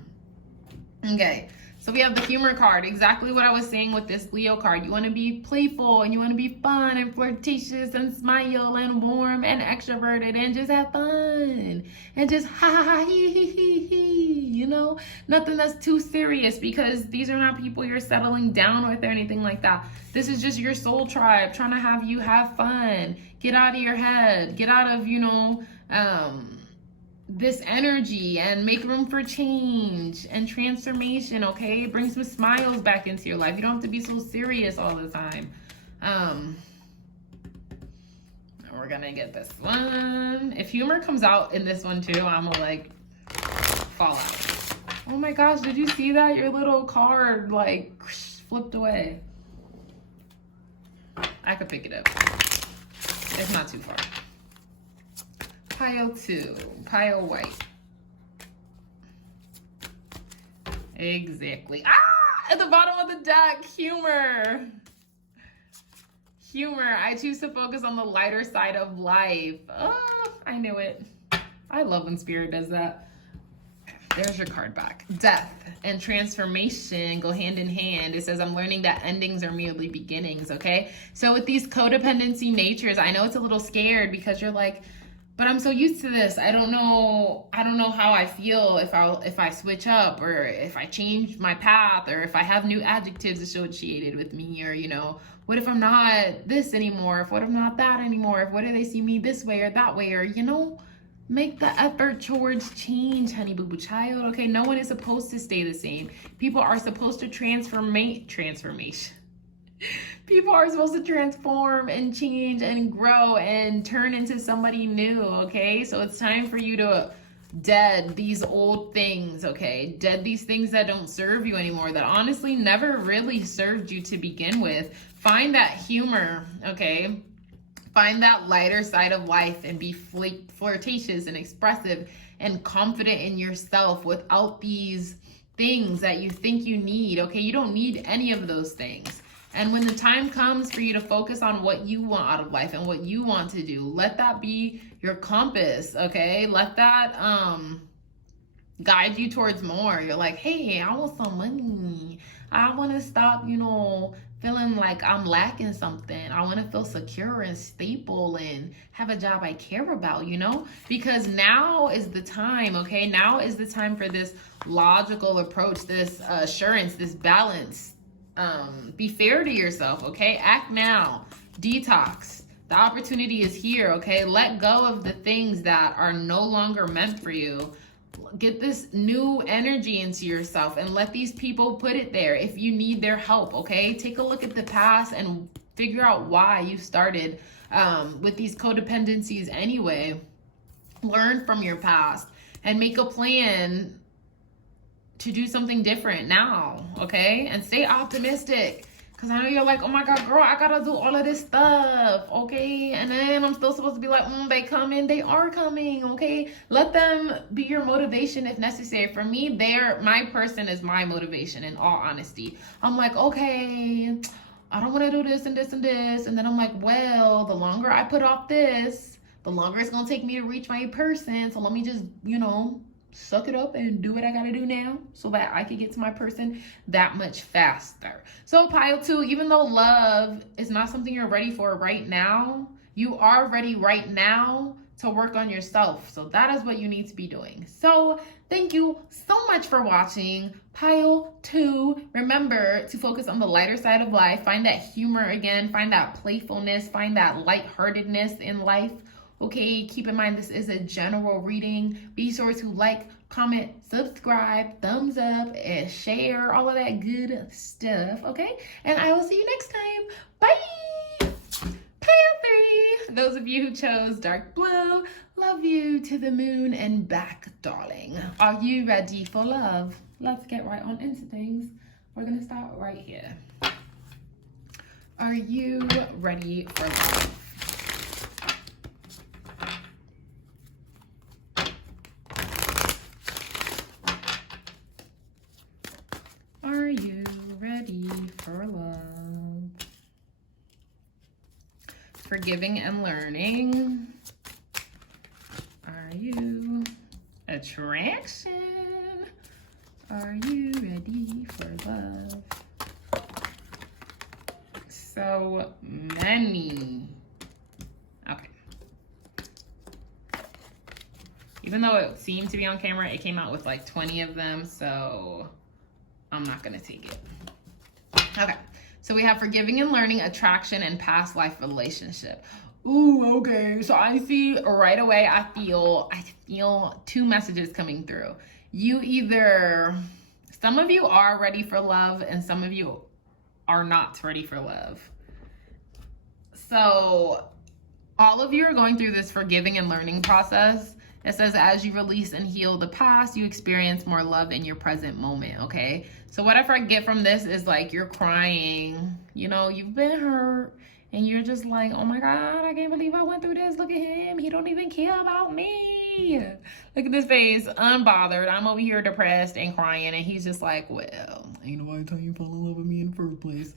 Okay, so we have the humor card. Exactly what I was saying with this Leo card. You want to be playful and you want to be fun and flirtatious and smile and warm and extroverted and just have fun and just ha ha ha he he he he. You know, nothing that's too serious, because these are not people you're settling down with or anything like that. This is just your soul tribe trying to have you have fun. Get out of your head. Get out of, you know, this energy and make room for change and transformation, okay? Bring some smiles back into your life. You don't have to be so serious all the time. We're gonna get this one. If humor comes out in this one too, I'm gonna like fall out. Oh my gosh, did you see that? Your little card like flipped away. I could pick it up. It's not too far. Pile 2, pile white. Exactly. Ah, at the bottom of the deck, humor. Humor. I choose to focus on the lighter side of life. Oh, I knew it. I love when Spirit does that. There's your card back. Death and transformation go hand in hand. It says, I'm learning that endings are merely beginnings, okay? So with these codependency natures, I know it's a little scared because you're like, but I'm so used to this. I don't know how I feel if I switch up, or if I change my path, or if I have new adjectives associated with me, or, you know, what if I'm not this anymore? What if I'm not that anymore? What if they see me this way or that way? Or, you know, make the effort towards change, honey boo boo child. Okay, no one is supposed to stay the same. People are supposed to transformation. People are supposed to transform and change and grow and turn into somebody new, okay? So it's time for you to dead these old things, okay? Dead these things that don't serve you anymore, that honestly never really served you to begin with. Find that humor, okay? Find that lighter side of life and be flirtatious and expressive and confident in yourself without these things that you think you need, okay? You don't need any of those things. And when the time comes for you to focus on what you want out of life and what you want to do, let that be your compass, okay? Let that guide you towards more. You're like, hey, I want some money. I want to stop, you know, feeling like I'm lacking something. I want to feel secure and stable and have a job I care about, you know? Because now is the time, okay? Now is the time for this logical approach, this assurance, this balance. Be fair to yourself, okay? Act now. Detox. The opportunity is here, okay? Let go of the things that are no longer meant for you. Get this new energy into yourself and let these people put it there if you need their help, okay? Take a look at the past and figure out why you started with these codependencies anyway. Learn from your past and make a plan to do something different now, okay? And stay optimistic. Because I know you're like, oh my God, girl, I gotta do all of this stuff, okay? And then I'm still supposed to be like, they coming. They are coming, okay? Let them be your motivation if necessary. For me, my person is my motivation, in all honesty. I'm like, okay, I don't want to do this and this and this. And then I'm like, well, the longer I put off this, the longer it's going to take me to reach my person. So let me just, suck it up and do what I gotta do now so that I can get to my person that much faster. So pile 2, even though love is not something you're ready for right now, you are ready right now to work on yourself. So that is what you need to be doing. So thank you so much for watching. Pile 2, remember to focus on the lighter side of life. Find that humor again, find that playfulness, find that lightheartedness in life. Okay, keep in mind this is a general reading. Be sure to like, comment, subscribe, thumbs up, and share all of that good stuff, okay? And I will see you next time. Bye! Pile 3, those of you who chose dark blue, love you to the moon and back, darling. Are you ready for love? Let's get right on into things. We're gonna start right here. Are you ready for love? Are you ready for love? Forgiving and learning. Are you attraction? Are you ready for love? So many. Okay. Even though it seemed to be on camera, it came out with like 20 of them, so I'm not gonna take it. Okay, so we have forgiving and learning, attraction, and past life relationship. Ooh, okay, so I see right away, I feel 2 messages coming through. Some of you are ready for love and some of you are not ready for love. So all of you are going through this forgiving and learning process. It says, as you release and heal the past, you experience more love in your present moment, okay? So whatever I get from this is like you're crying, you've been hurt, and you're just like, oh my God, I can't believe I went through this. Look at him. He don't even care about me. Look at this face, unbothered. I'm over here depressed and crying, and he's just like, well, ain't nobody tell you to fall in love with me in the first place.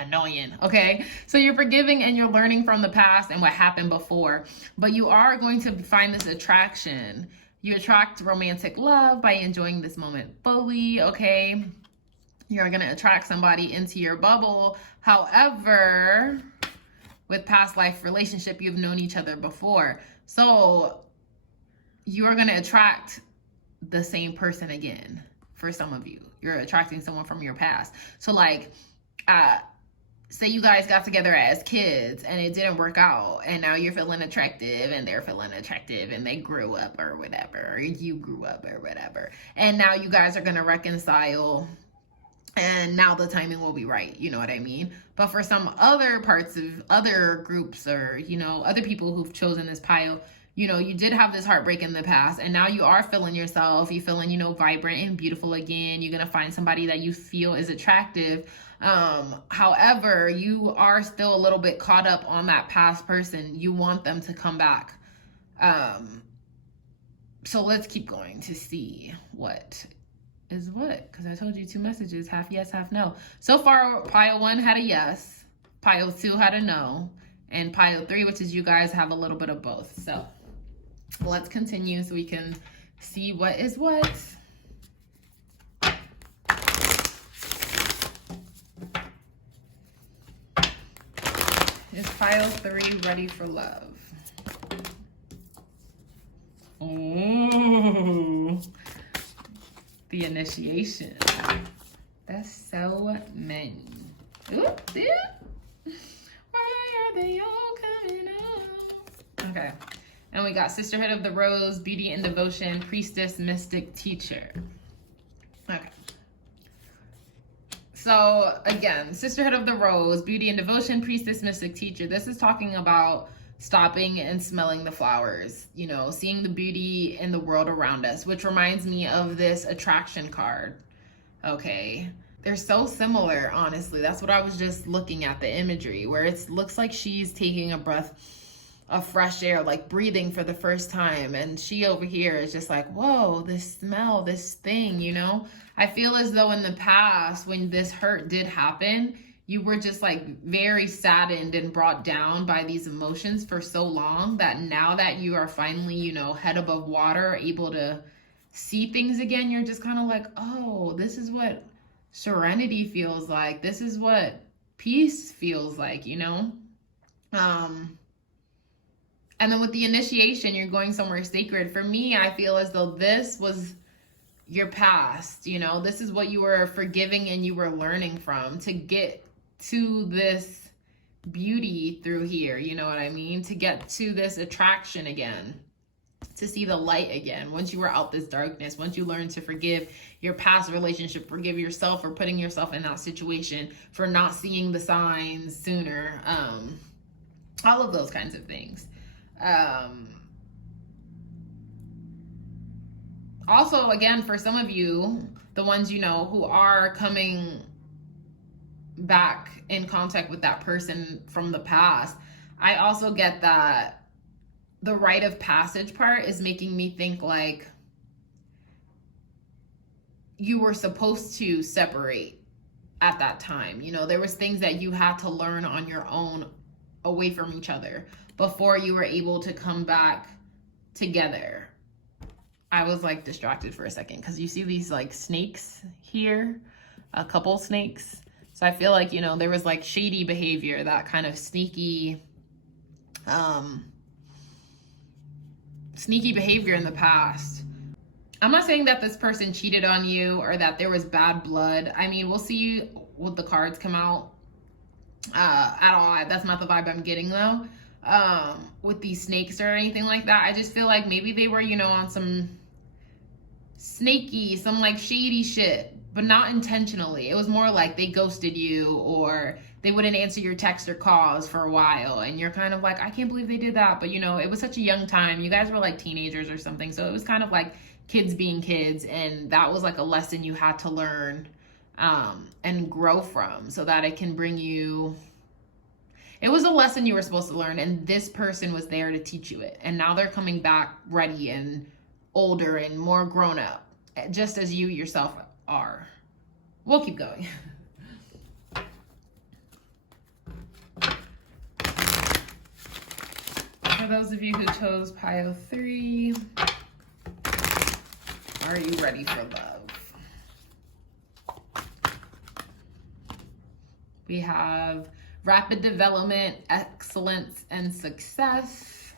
Annoying, okay? So you're forgiving and you're learning from the past and what happened before, but you are going to find this attraction. You attract romantic love by enjoying this moment fully, okay? You're gonna attract somebody into your bubble. However, with past life relationship, you've known each other before. So you're gonna attract the same person again. For some of you, you're attracting someone from your past. So like, say you guys got together as kids and it didn't work out, and now you're feeling attractive and they're feeling attractive and they grew up or whatever, or you grew up or whatever. And now you guys are going to reconcile and now the timing will be right. You know what I mean? But for some other parts of other groups or, other people who've chosen this pile, you did have this heartbreak in the past and now you are feeling yourself. You're feeling, vibrant and beautiful again. You're going to find somebody that you feel is attractive. However, you are still a little bit caught up on that past person. You want them to come back. So let's keep going to see what is what, because I told you 2 messages, half yes, half no. So far, pile 1 had a yes, pile 2 had a no, and pile 3, which is you guys, have a little bit of both. So let's continue so we can see what is what. Is pile 3 ready for love? Oh, the initiation. That's so many. Oops, yeah. Why are they all coming up? Okay. And we got Sisterhood of the Rose, Beauty and Devotion, Priestess, Mystic, Teacher. Okay. So again, Sisterhood of the Rose, Beauty and Devotion, Priestess, Mystic, Teacher. This is talking about stopping and smelling the flowers, you know, seeing the beauty in the world around us, which reminds me of this attraction card. Okay, they're so similar, honestly. That's what I was just looking at, the imagery, where it looks like she's taking a breath of fresh air, like breathing for the first time, and she over here is just like, whoa, this smell, this thing, you know. I feel as though in the past, when this hurt did happen, you were just like very saddened and brought down by these emotions for so long, that now that you are finally, you know, head above water, able to see things again, you're just kind of like, oh, this is what serenity feels like. This is what peace feels like, you know? And then with the initiation, you're going somewhere sacred. For me, I feel as though this was your past, you know? This is what you were forgiving and you were learning from to get to this beauty through here, you know what I mean? To get to this attraction again, to see the light again. Once you were out this darkness, once you learned to forgive your past relationship, forgive yourself for putting yourself in that situation, for not seeing the signs sooner, all of those kinds of things. Also, again, for some of you, the ones, you know, who are coming back in contact with that person from the past, I also get that the rite of passage part is making me think like you were supposed to separate at that time. You know, there was things that you had to learn on your own away from each other before you were able to come back together. I was like distracted for a second because you see these like snakes here, a couple snakes. So I feel like, you know, there was like shady behavior, that kind of sneaky behavior in the past. I'm not saying that this person cheated on you or that there was bad blood. I mean, we'll see what the cards come out at all. That's not the vibe I'm getting though, with these snakes or anything like that. I just feel like maybe they were, you know, on some snaky, some like shady shit, but not intentionally. It was more like they ghosted you, or they wouldn't answer your text or calls for a while, and you're kind of like, I can't believe they did that. But you know, it was such a young time. You guys were like teenagers or something, so it was kind of like kids being kids, and that was like a lesson you had to learn and grow from, so that it can bring you, it was a lesson you were supposed to learn, and this person was there to teach you it. And now they're coming back ready and older and more grown up, just as you yourself are. We'll keep going. For those of you who chose pile 3, are you ready for love? We have rapid development, excellence, and success.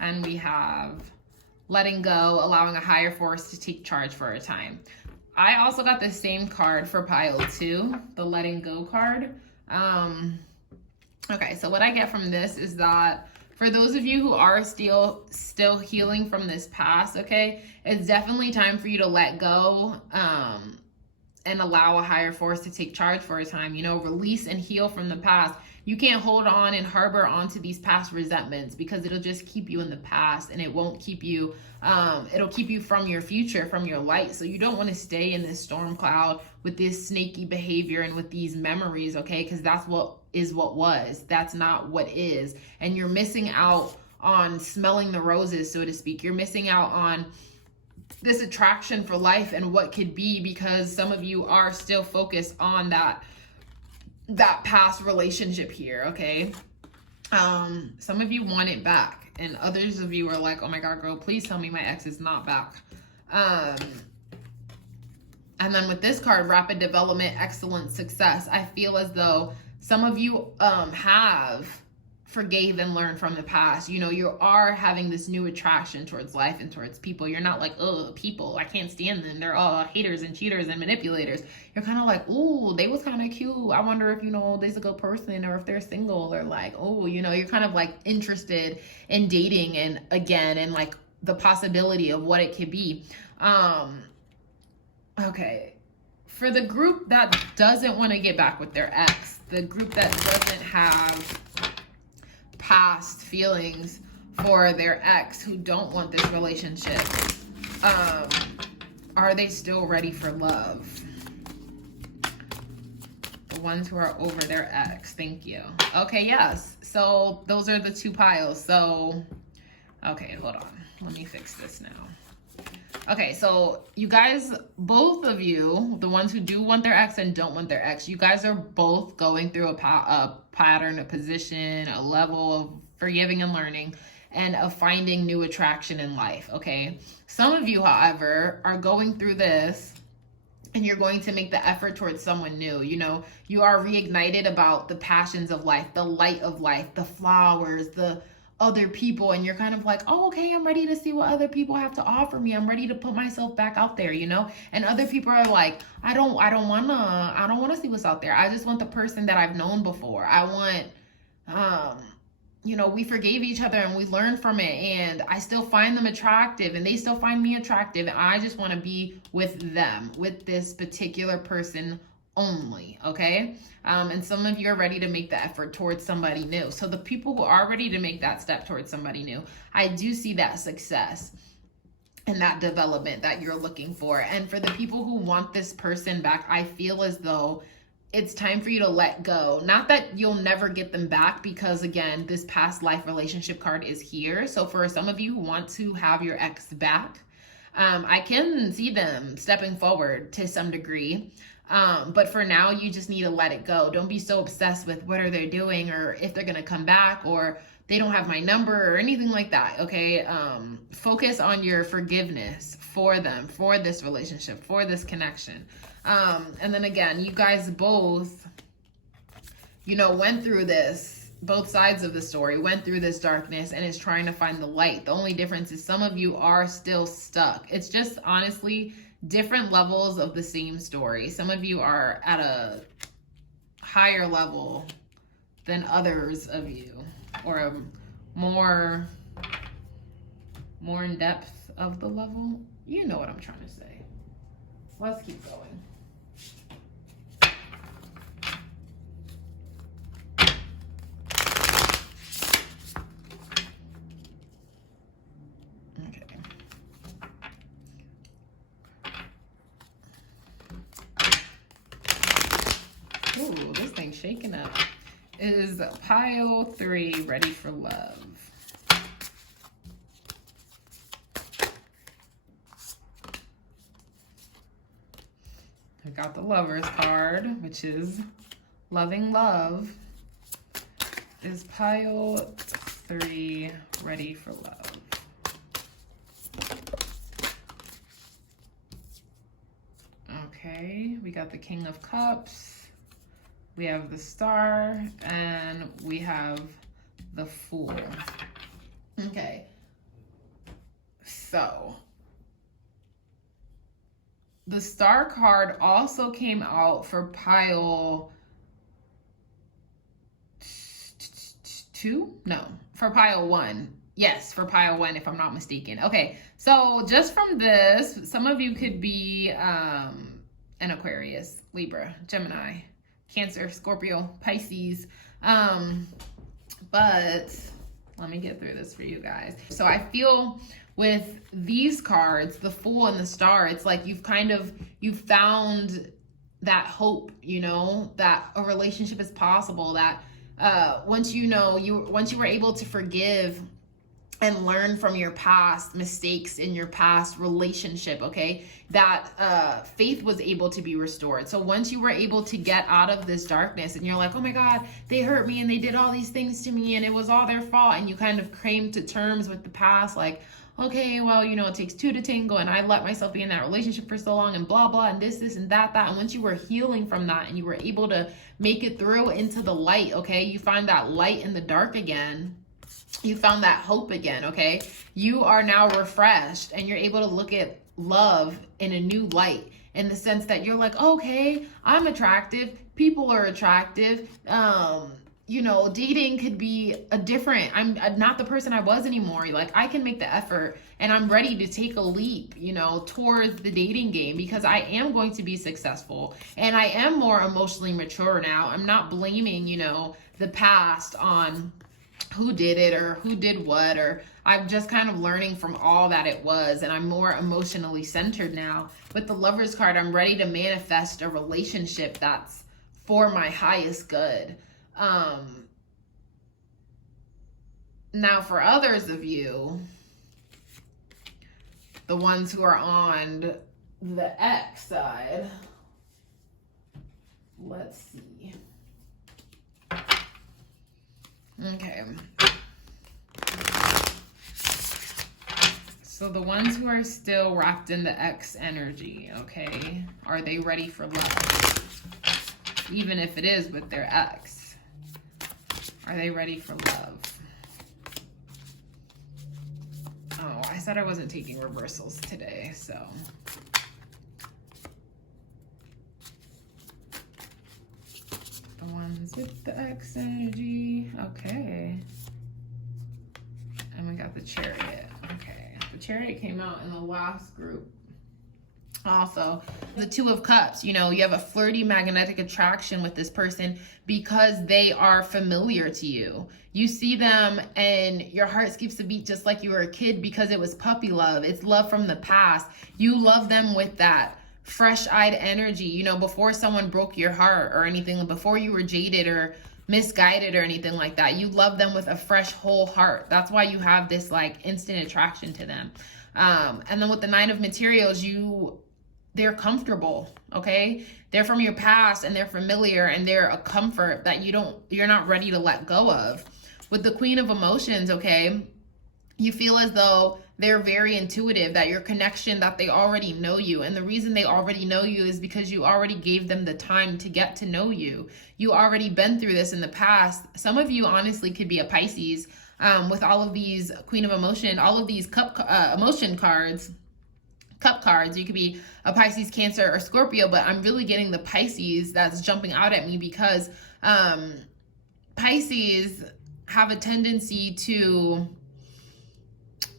And we have letting go, allowing a higher force to take charge for a time. I also got the same card for pile 2, the letting go card. Okay, so what I get from this is that for those of you who are still healing from this past, okay, it's definitely time for you to let go and allow a higher force to take charge for a time. You know, release and heal from the past. You can't hold on and harbor onto these past resentments, because it'll just keep you in the past, and it won't keep you, it'll keep you from your future, from your light. So you don't want to stay in this storm cloud with this snaky behavior and with these memories, okay? Because that's what was. That's not what is. And you're missing out on smelling the roses, so to speak. You're missing out on this attraction for life and what could be, because some of you are still focused on that past relationship here, okay? Some of you want it back, and others of you are like, oh my God, girl, please tell me my ex is not back. And then with this card, rapid development, excellent success, I feel as though some of you have forgave and learned from the past. You know, you are having this new attraction towards life and towards people. You're not like, oh, people, I can't stand them, they're all haters and cheaters and manipulators. You're kind of like, ooh, they was kind of cute, I wonder if, you know, they's a good person, or if they're single, or like, oh, you know, you're kind of like interested in dating and again, and like the possibility of what it could be. Okay, for the group that doesn't want to get back with their ex, the group that doesn't have past feelings for their ex who don't want this relationship. Are they still ready for love? The ones who are over their ex. Thank you. Okay, yes. So those are the two piles. So, okay, hold on. Let me fix this now. Okay, so you guys, both of you, the ones who do want their ex and don't want their ex, you guys are both going through a pattern, a position, a level of forgiving and learning, and of finding new attraction in life, okay? Some of you, however, are going through this and you're going to make the effort towards someone new. You know, you are reignited about the passions of life, the light of life, the flowers, the other people, and you're kind of like, oh, okay, I'm ready to see what other people have to offer me. I'm ready to put myself back out there, you know? And other people are like, I don't wanna see what's out there. I just want the person that I've known before. I want, you know, we forgave each other and we learned from it, and I still find them attractive and they still find me attractive. And I just want to be with them, with this particular person only, okay? And some of you are ready to make the effort towards somebody new. So the people who are ready to make that step towards somebody new, I do see that success and that development that you're looking for. And for the people who want this person back, I feel as though it's time for you to let go. Not that you'll never get them back, because again, this past life relationship card is here. So for some of you who want to have your ex back, I can see them stepping forward to some degree. But for now, you just need to let it go. Don't be so obsessed with what are they doing, or if they're going to come back, or they don't have my number or anything like that. Okay. Focus on your forgiveness for them, for this relationship, for this connection. And then again, you guys both, you know, went through this, both sides of the story, went through this darkness and is trying to find the light. The only difference is some of you are still stuck. It's just honestly different levels of the same story. Some of you are at a higher level than others of you, or a more in depth of the level. You know what I'm trying to say. Let's keep going. Ooh, this thing's shaking up. Is pile 3 ready for love? I got the Lovers card, which is loving love. Is pile 3 ready for love? Okay, we got the King of Cups. We have the Star, and we have the Fool. Okay. So, the Star card also came out for pile 2? No, for pile 1. Yes, for pile 1, if I'm not mistaken. Okay, so just from this, some of you could be an Aquarius, Libra, Gemini, Cancer, Scorpio, Pisces. But let me get through this for you guys. So I feel with these cards, the Fool and the Star, it's like you've found that hope, you know, that a relationship is possible, that once you were able to forgive and learn from your past mistakes in your past relationship, okay, that faith was able to be restored. So once you were able to get out of this darkness and you're like, oh my God, they hurt me and they did all these things to me and it was all their fault, and you kind of came to terms with the past, like, okay, well, you know, it takes two to tango, and I let myself be in that relationship for so long, and blah, blah, and this, and that. And once you were healing from that and you were able to make it through into the light, okay, you find that light in the dark again. You found that hope again, okay? You are now refreshed and you're able to look at love in a new light, in the sense that you're like, okay, I'm attractive. People are attractive. You know, dating could be I'm not the person I was anymore. Like, I can make the effort and I'm ready to take a leap, you know, towards the dating game, because I am going to be successful and I am more emotionally mature now. I'm not blaming, you know, the past on who did it or who did what, or I'm just kind of learning from all that it was, and I'm more emotionally centered now. With the Lover's card, I'm ready to manifest a relationship that's for my highest good. Now for others of you, the ones who are on the X side, let's see. Okay. So the ones who are still wrapped in the X energy, okay, are they ready for love? Even if it is with their ex, are they ready for love? Oh, I said I wasn't taking reversals today, so. The ones with the X energy, okay. And we got the Chariot, okay. The Chariot came out in the last group. Also, the Two of Cups, you know, you have a flirty magnetic attraction with this person because they are familiar to you. You see them and your heart skips a beat just like you were a kid because it was puppy love. It's love from the past. You love them with that fresh-eyed energy, you know, before someone broke your heart or anything, before you were jaded or misguided or anything like that. You love them with a fresh, whole heart. That's why you have this like instant attraction to them. And then with the Nine of Materials, they're comfortable, okay? They're from your past and they're familiar and they're a comfort that you're not ready to let go of. With the Queen of Emotions, okay, you feel as though they're very intuitive, that your connection, that they already know you. And the reason they already know you is because you already gave them the time to get to know you. You already been through this in the past. Some of you honestly could be a Pisces with all of these Queen of Emotion, all of these emotion cards, cup cards. You could be a Pisces, Cancer, or Scorpio, but I'm really getting the Pisces that's jumping out at me because Pisces have a tendency to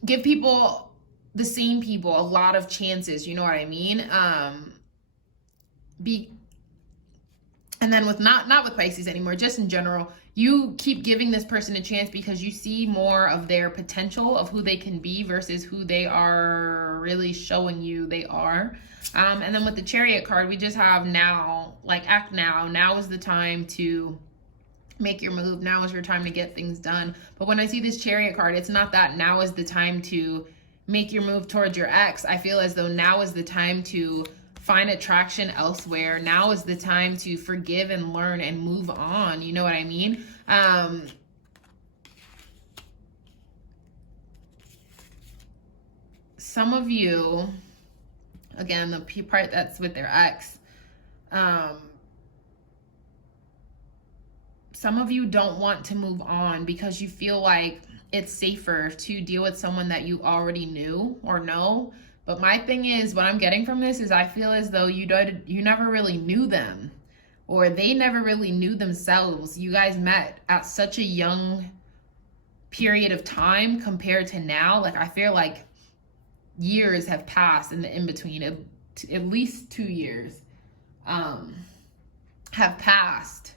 give people, the same people, a lot of chances. You know what I mean? And then with not with Pisces anymore, just in general, you keep giving this person a chance because you see more of their potential of who they can be versus who they are really showing you they are. And then with the Chariot card, we just have now, like act now. Now is the time to make your move. Now is your time to get things done. But when I see this Chariot card, it's not that now is the time to make your move towards your ex. I feel as though now is the time to find attraction elsewhere. Now is the time to forgive and learn and move on. You know what I mean? Some of you, again, the part that's with their ex, some of you don't want to move on because you feel like it's safer to deal with someone that you already knew or know. But my thing is, what I'm getting from this is I feel as though you never really knew them, or they never really knew themselves. You guys met at such a young period of time compared to now. Like, I feel like years have passed in the in-between. At least 2 years have passed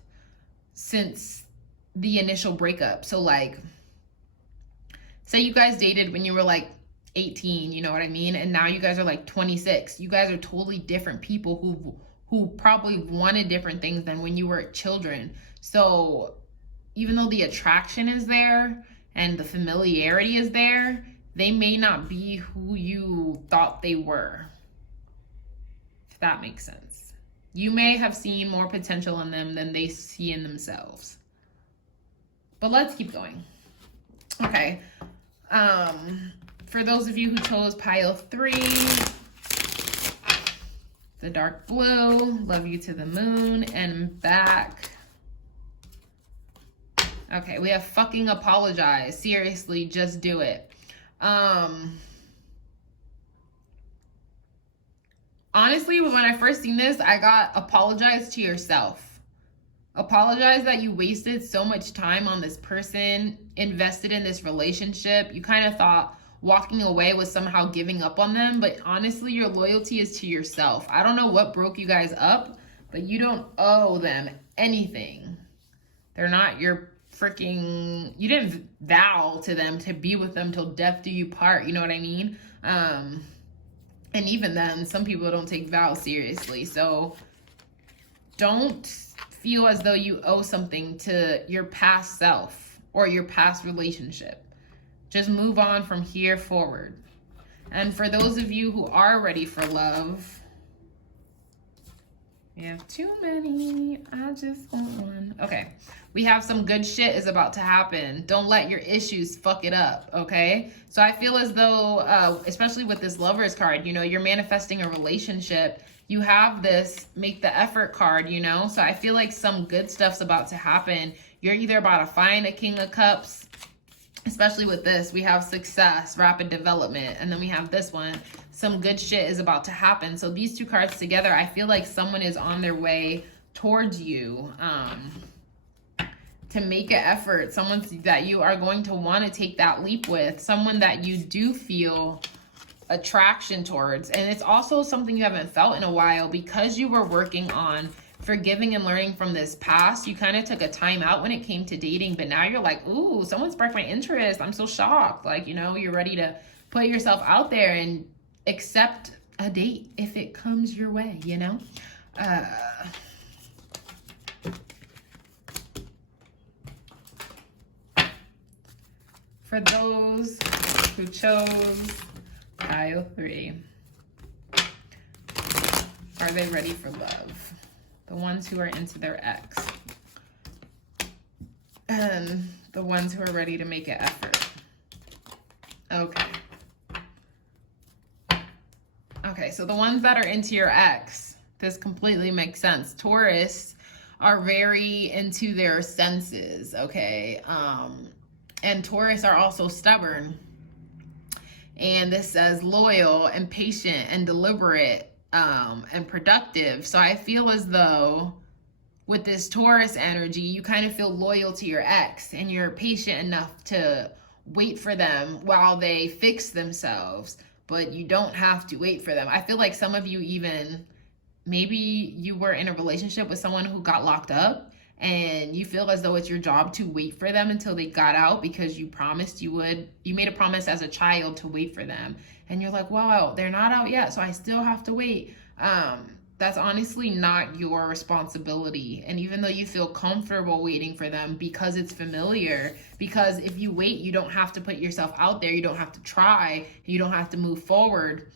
since the initial breakup. So like, say you guys dated when you were like 18, you know what I mean? And now you guys are like 26. You guys are totally different people who probably wanted different things than when you were children. So even though the attraction is there and the familiarity is there, they may not be who you thought they were, if that makes sense. You may have seen more potential in them than they see in themselves. But let's keep going. Okay. For those of you who chose pile 3, the dark blue, love you to the moon and back. Okay, we have fucking apologize. Seriously, just do it. Honestly, when I first seen this, I got apologize to yourself. Apologize that you wasted so much time on this person, invested in this relationship. You kind of thought walking away was somehow giving up on them, but honestly, your loyalty is to yourself. I don't know what broke you guys up, but you don't owe them anything. They're not your freaking, you didn't vow to them to be with them till death do you part, you know what I mean? And even then, some people don't take vows seriously. So don't feel as though you owe something to your past self or your past relationship. Just move on from here forward. And for those of you who are ready for love, we have too many. I just want one. Okay. We have some good shit is about to happen. Don't let your issues fuck it up, okay? So I feel as though, especially with this Lovers card, you know, you're manifesting a relationship. You have this make the effort card, you know? So I feel like some good stuff's about to happen. You're either about to find a King of Cups, especially with this. We have success, rapid development, and then we have this one. Some good shit is about to happen. So these two cards together, I feel like someone is on their way towards you to make an effort. Someone that you are going to want to take that leap with. Someone that you do feel attraction towards. And it's also something you haven't felt in a while because you were working on forgiving and learning from this past. You kind of took a time out when it came to dating, but now you're like, ooh, someone sparked my interest. I'm so shocked. Like, you know, you're ready to put yourself out there and accept a date if it comes your way, you know? For those who chose pile 3, are they ready for love? The ones who are into their ex. And the ones who are ready to make an effort. Okay. Okay, so the ones that are into your ex, this completely makes sense. Taurus are very into their senses, okay? And Taurus are also stubborn. And this says loyal and patient and deliberate and productive. So I feel as though with this Taurus energy, you kind of feel loyal to your ex and you're patient enough to wait for them while they fix themselves, but you don't have to wait for them. I feel like some of you even, maybe you were in a relationship with someone who got locked up and you feel as though it's your job to wait for them until they got out because you promised you would. You made a promise as a child to wait for them. And you're like, wow, they're not out yet, so I still have to wait. That's honestly not your responsibility. And even though you feel comfortable waiting for them because it's familiar, because if you wait, you don't have to put yourself out there. You don't have to try. You don't have to move forward.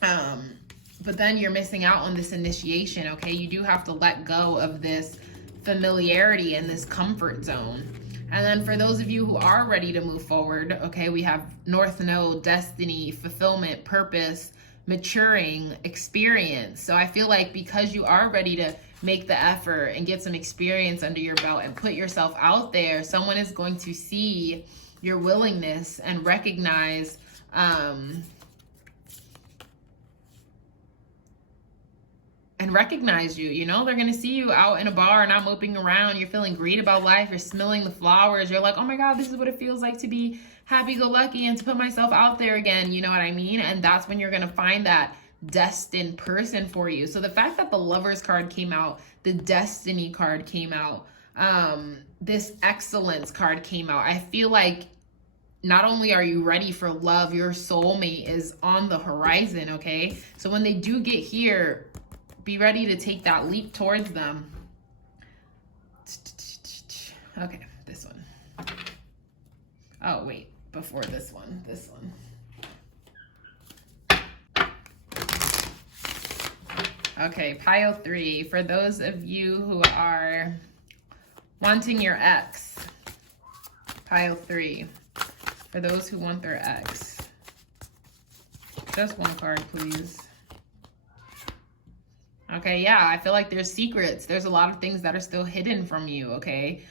But then you're missing out on this initiation, okay? You do have to let go of this familiarity and this comfort zone. And then for those of you who are ready to move forward, okay, we have North Node, destiny, fulfillment, purpose, maturing, experience. So I feel like because you are ready to make the effort and get some experience under your belt and put yourself out there, someone is going to see your willingness and recognize you, you know? They're gonna see you out in a bar, not moping around. You're feeling great about life. You're smelling the flowers. You're like, oh my God, this is what it feels like to be happy-go-lucky and to put myself out there again. You know what I mean? And that's when you're gonna find that destined person for you. So the fact that the Lovers card came out, the Destiny card came out, this Excellence card came out, I feel like not only are you ready for love, your soulmate is on the horizon, okay? So when they do get here, be ready to take that leap towards them. Okay, this one. Oh, wait, before this one, Okay, pile 3. For those of you who are wanting your ex, pile 3. For those who want their ex. Just one card, please. Okay, yeah, I feel like there's secrets. There's a lot of things that are still hidden from you, okay?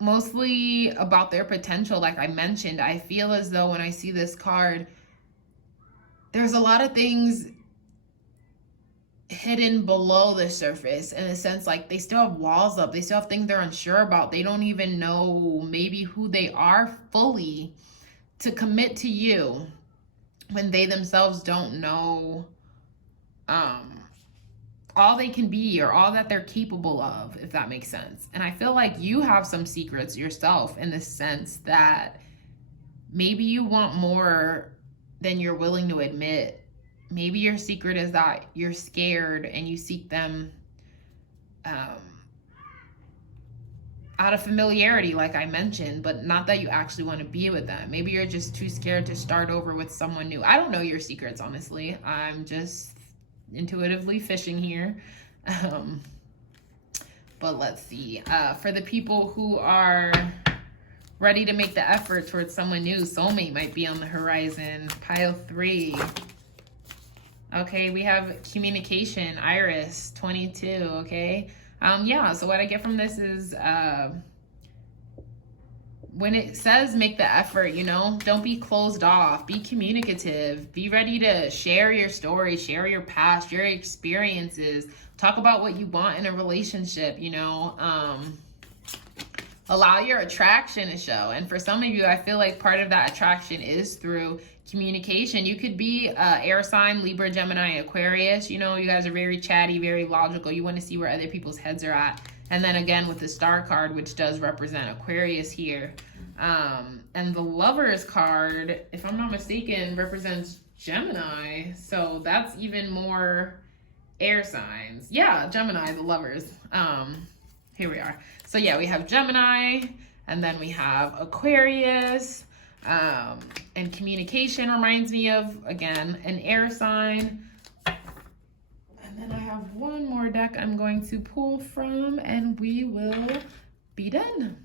Mostly about their potential, like I mentioned. I feel as though when I see this card, there's a lot of things hidden below the surface, in a sense, like they still have walls up. They still have things they're unsure about. They don't even know maybe who they are fully to commit to you, when they themselves don't know a all they can be or all that they're capable of, if that makes sense. And I feel like you have some secrets yourself in the sense that maybe you want more than you're willing to admit. Maybe your secret is that you're scared and you seek them out of familiarity, like I mentioned, but not that you actually want to be with them. Maybe you're just too scared to start over with someone new. I don't know your secrets, honestly. I'm just intuitively fishing here. But let's see. For the people who are ready to make the effort towards someone new, soulmate might be on the horizon. Pile 3. Okay, we have communication, Iris, 22, okay? Yeah, so what I get from this is when it says make the effort, you know, don't be closed off, be communicative, be ready to share your story, share your past, your experiences, talk about what you want in a relationship, you know, allow your attraction to show. And for some of you, I feel like part of that attraction is through communication. You could be air sign, Libra, Gemini, Aquarius. You know, you guys are very chatty, very logical. You want to see where other people's heads are at. And then again with the star card, which does represent Aquarius here. And the Lovers card, if I'm not mistaken, represents Gemini. So that's even more air signs. Yeah, Gemini, the Lovers. Here we are. So yeah, we have Gemini, and then we have Aquarius. And communication reminds me of, again, an air sign. And then I have one more deck I'm going to pull from, and we will be done.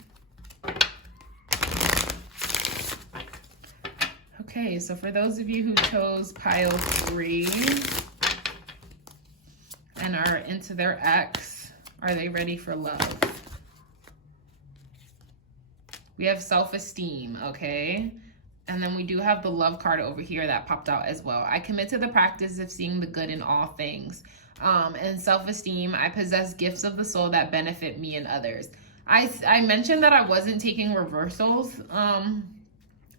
Okay, so for those of you who chose pile 3 and are into their ex, are they ready for love? We have self-esteem, okay? And then we do have the love card over here that popped out as well. I commit to the practice of seeing the good in all things. And self-esteem, I possess gifts of the soul that benefit me and others. I mentioned that I wasn't taking reversals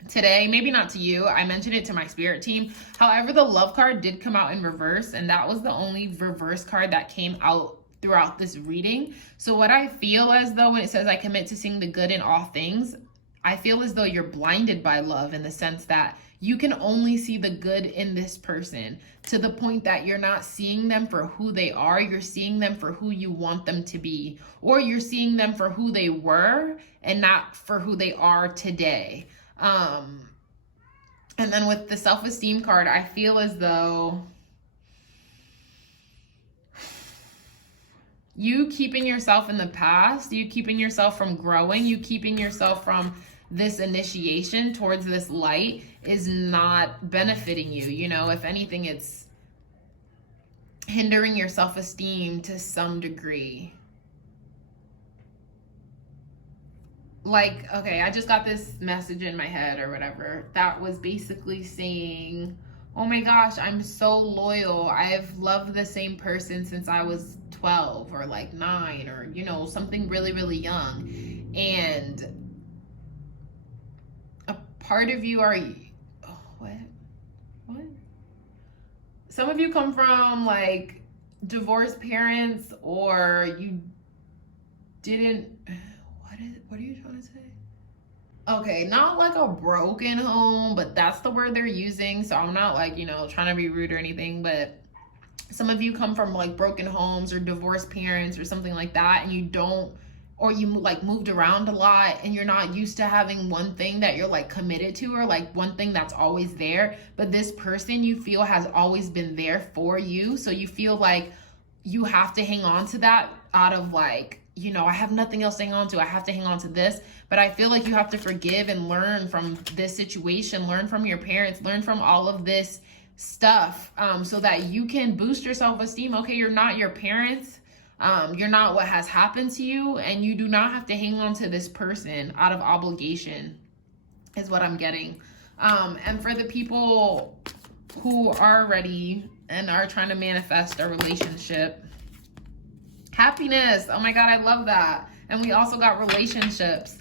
today, maybe not to you. I mentioned it to my spirit team. However, the love card did come out in reverse, and that was the only reverse card that came out throughout this reading. So what I feel as though when it says I commit to seeing the good in all things, I feel as though you're blinded by love in the sense that you can only see the good in this person to the point that you're not seeing them for who they are. You're seeing them for who you want them to be, or you're seeing them for who they were and not for who they are today. And then with the self-esteem card, I feel as though you keeping yourself in the past, you keeping yourself from growing, you keeping yourself from this initiation towards this light is not benefiting you. You know, if anything, it's hindering your self-esteem to some degree. Like, okay, I just got this message in my head or whatever that was basically saying, oh my gosh, I'm so loyal. I've loved the same person since I was 12 or like 9 or, you know, something really, really young. And a part of you are, oh, what? Some of you come from like divorced parents, or you didn't, what are you trying to say? Okay, not like a broken home, but that's the word they're using. So I'm not like, you know, trying to be rude or anything, but some of you come from like broken homes or divorced parents or something like that, and you don't, or you like moved around a lot and you're not used to having one thing that you're like committed to, or like one thing that's always there. But this person you feel has always been there for you. So you feel like you have to hang on to that out of like, you know, I have nothing else to hang on to. I have to hang on to this. But I feel like you have to forgive and learn from this situation, learn from your parents, learn from all of this stuff, so that you can boost your self-esteem. Okay, you're not your parents. You're not what has happened to you, and you do not have to hang on to this person out of obligation is what I'm getting. And for the people who are ready and are trying to manifest a relationship, happiness. Oh my God, I love that. And we also got relationships.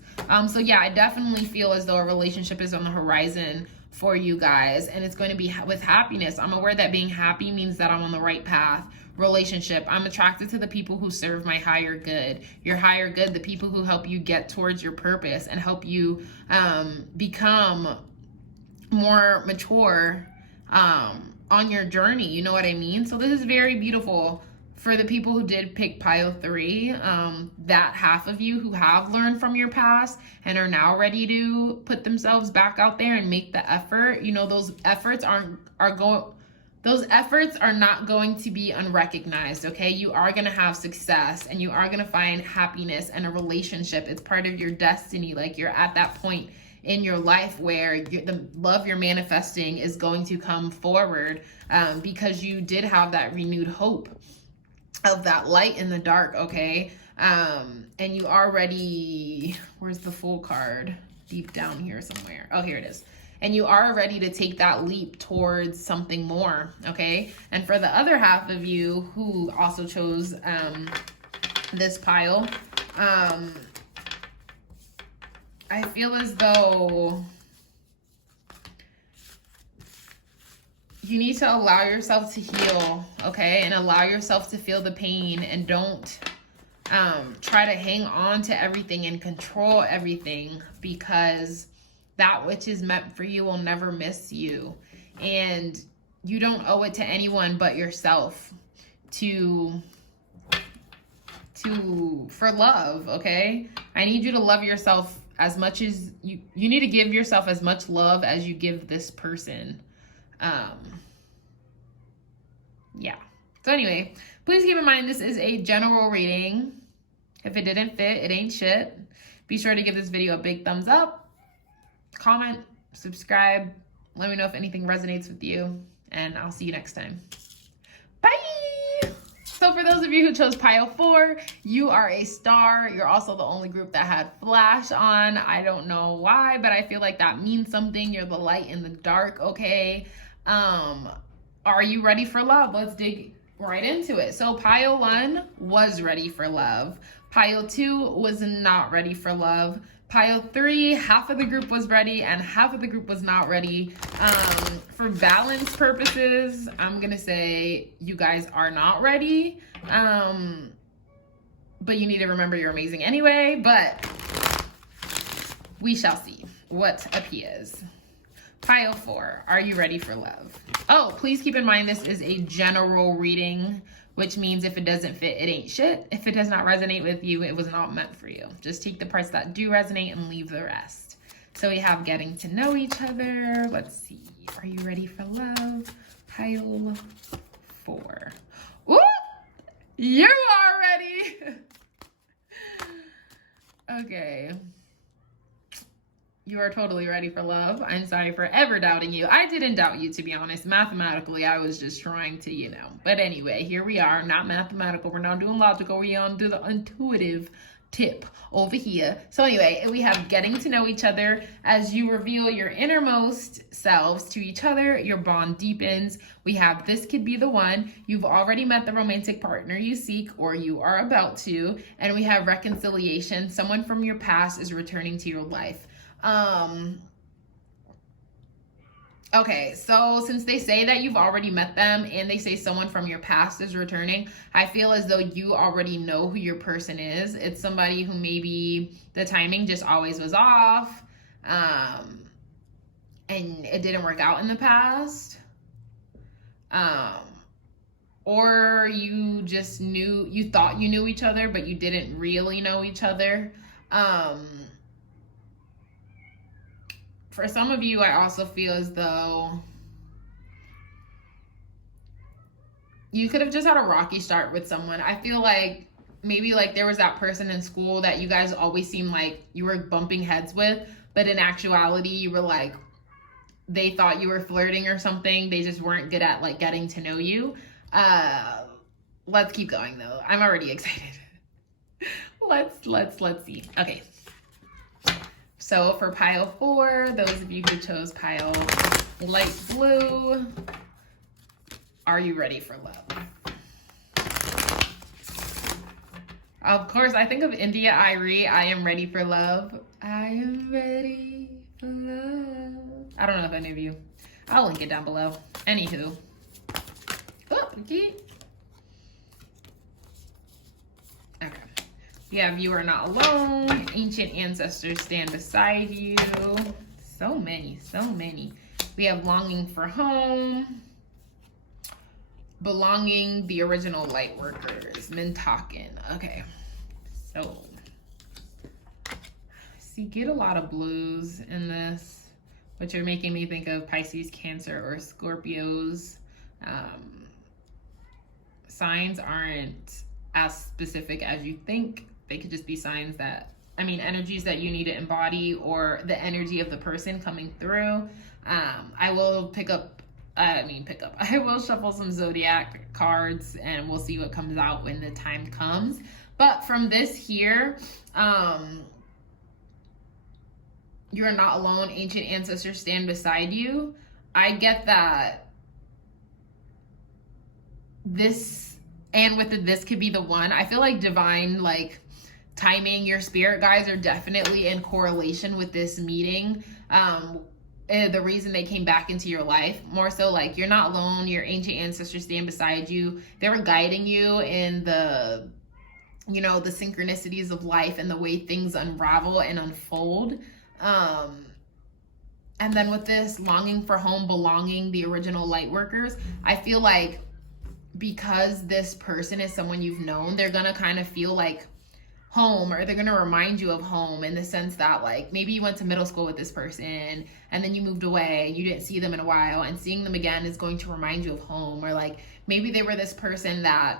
So yeah, I definitely feel as though a relationship is on the horizon for you guys, and it's going to be with happiness. I'm aware that being happy means that I'm on the right path. Relationship, I'm attracted to the people who serve my higher good. Your higher good, the people who help you get towards your purpose and help you become more mature on your journey. You know what I mean? So this is very beautiful for the people who did pick pile 3, that half of you who have learned from your past and are now ready to put themselves back out there and make the effort. You know, those efforts those efforts are not going to be unrecognized, okay? You are going to have success and you are going to find happiness and a relationship. It's part of your destiny. Like, you're at that point in your life where the love you're manifesting is going to come forward because you did have that renewed hope of that light in the dark, okay? And you already, where's the full card? Deep down here somewhere. Oh, here it is. And you are ready to take that leap towards something more, okay? And for the other half of you who also chose this pile, I feel as though you need to allow yourself to heal, okay? And allow yourself to feel the pain, and don't try to hang on to everything and control everything, because that which is meant for you will never miss you. And you don't owe it to anyone but yourself for love, okay? I need you to love yourself as much as you need to give yourself as much love as you give this person. Yeah. So anyway, please keep in mind this is a general reading. If it didn't fit, it ain't shit. Be sure to give this video a big thumbs up, comment, subscribe. Let me know if anything resonates with you, and I'll see you next time. Bye. So for those of you who chose pile 4, you are a star. You're also the only group that had flash on. I don't know why, but I feel like that means something. You're the light in the dark, okay? Are you ready for love? Let's dig right into it. So pile 1 was ready for love. Pile 2 was not ready for love. Pile 3, half of the group was ready and half of the group was not ready. For balance purposes, I'm gonna say you guys are not ready. But you need to remember you're amazing anyway, but we shall see what appears. Pile 4, are you ready for love? Oh, please keep in mind this is a general reading, which means if it doesn't fit, it ain't shit. If it does not resonate with you, it was not meant for you. Just take the parts that do resonate and leave the rest. So we have getting to know each other. Let's see. Are you ready for love? Pile 4. Ooh! You are ready! Okay. You are totally ready for love. I'm sorry for ever doubting you. I didn't doubt you, to be honest. Mathematically, I was just trying to, you know. But anyway, here we are. Not mathematical. We're not doing logical. We're on to the intuitive tip over here. So anyway, we have getting to know each other. As you reveal your innermost selves to each other, your bond deepens. We have this could be the one. You've already met the romantic partner you seek, or you are about to. And we have reconciliation. Someone from your past is returning to your life. Okay, so since they say that you've already met them and they say someone from your past is returning, I feel as though you already know who your person is. It's somebody who maybe the timing just always was off, and it didn't work out in the past. Or you just you thought you knew each other, but you didn't really know each other. For some of you, I also feel as though you could have just had a rocky start with someone. I feel like maybe like there was that person in school that you guys always seemed like you were bumping heads with, but in actuality, you were like, they thought you were flirting or something. They just weren't good at like getting to know you. Let's keep going though. I'm already excited. Let's see. Okay. So for pile 4, those of you who chose pile light blue, are you ready for love? Of course, I think of India Irie, I am ready for love. I am ready for love. I don't know if any of you. I'll link it down below. Anywho. Oh, okay. Okay. We have You Are Not Alone. Ancient ancestors stand beside you. So many, so many. We have Longing for Home. Belonging, The Original Light Workers. Mintaken. Okay. So, see, get a lot of blues in this, which are making me think of Pisces, Cancer, or Scorpios. Signs aren't as specific as you think. They could just be signs that, I mean, energies that you need to embody, or the energy of the person coming through. I will I will shuffle some zodiac cards and we'll see what comes out when the time comes. But from this here, you're not alone. Ancient ancestors stand beside you. I get that this, and with the, this could be the one. I feel like divine, like, timing, your spirit guides are definitely in correlation with this meeting. And the reason they came back into your life, more so like you're not alone. Your ancient ancestors stand beside you. They were guiding you in the, you know, the synchronicities of life and the way things unravel and unfold. And then with this longing for home, belonging, the original light workers, I feel like because this person is someone you've known, they're gonna kind of feel like home, or they're gonna remind you of home, in the sense that, like, maybe you went to middle school with this person and then you moved away and you didn't see them in a while, and seeing them again is going to remind you of home. Or like maybe they were this person that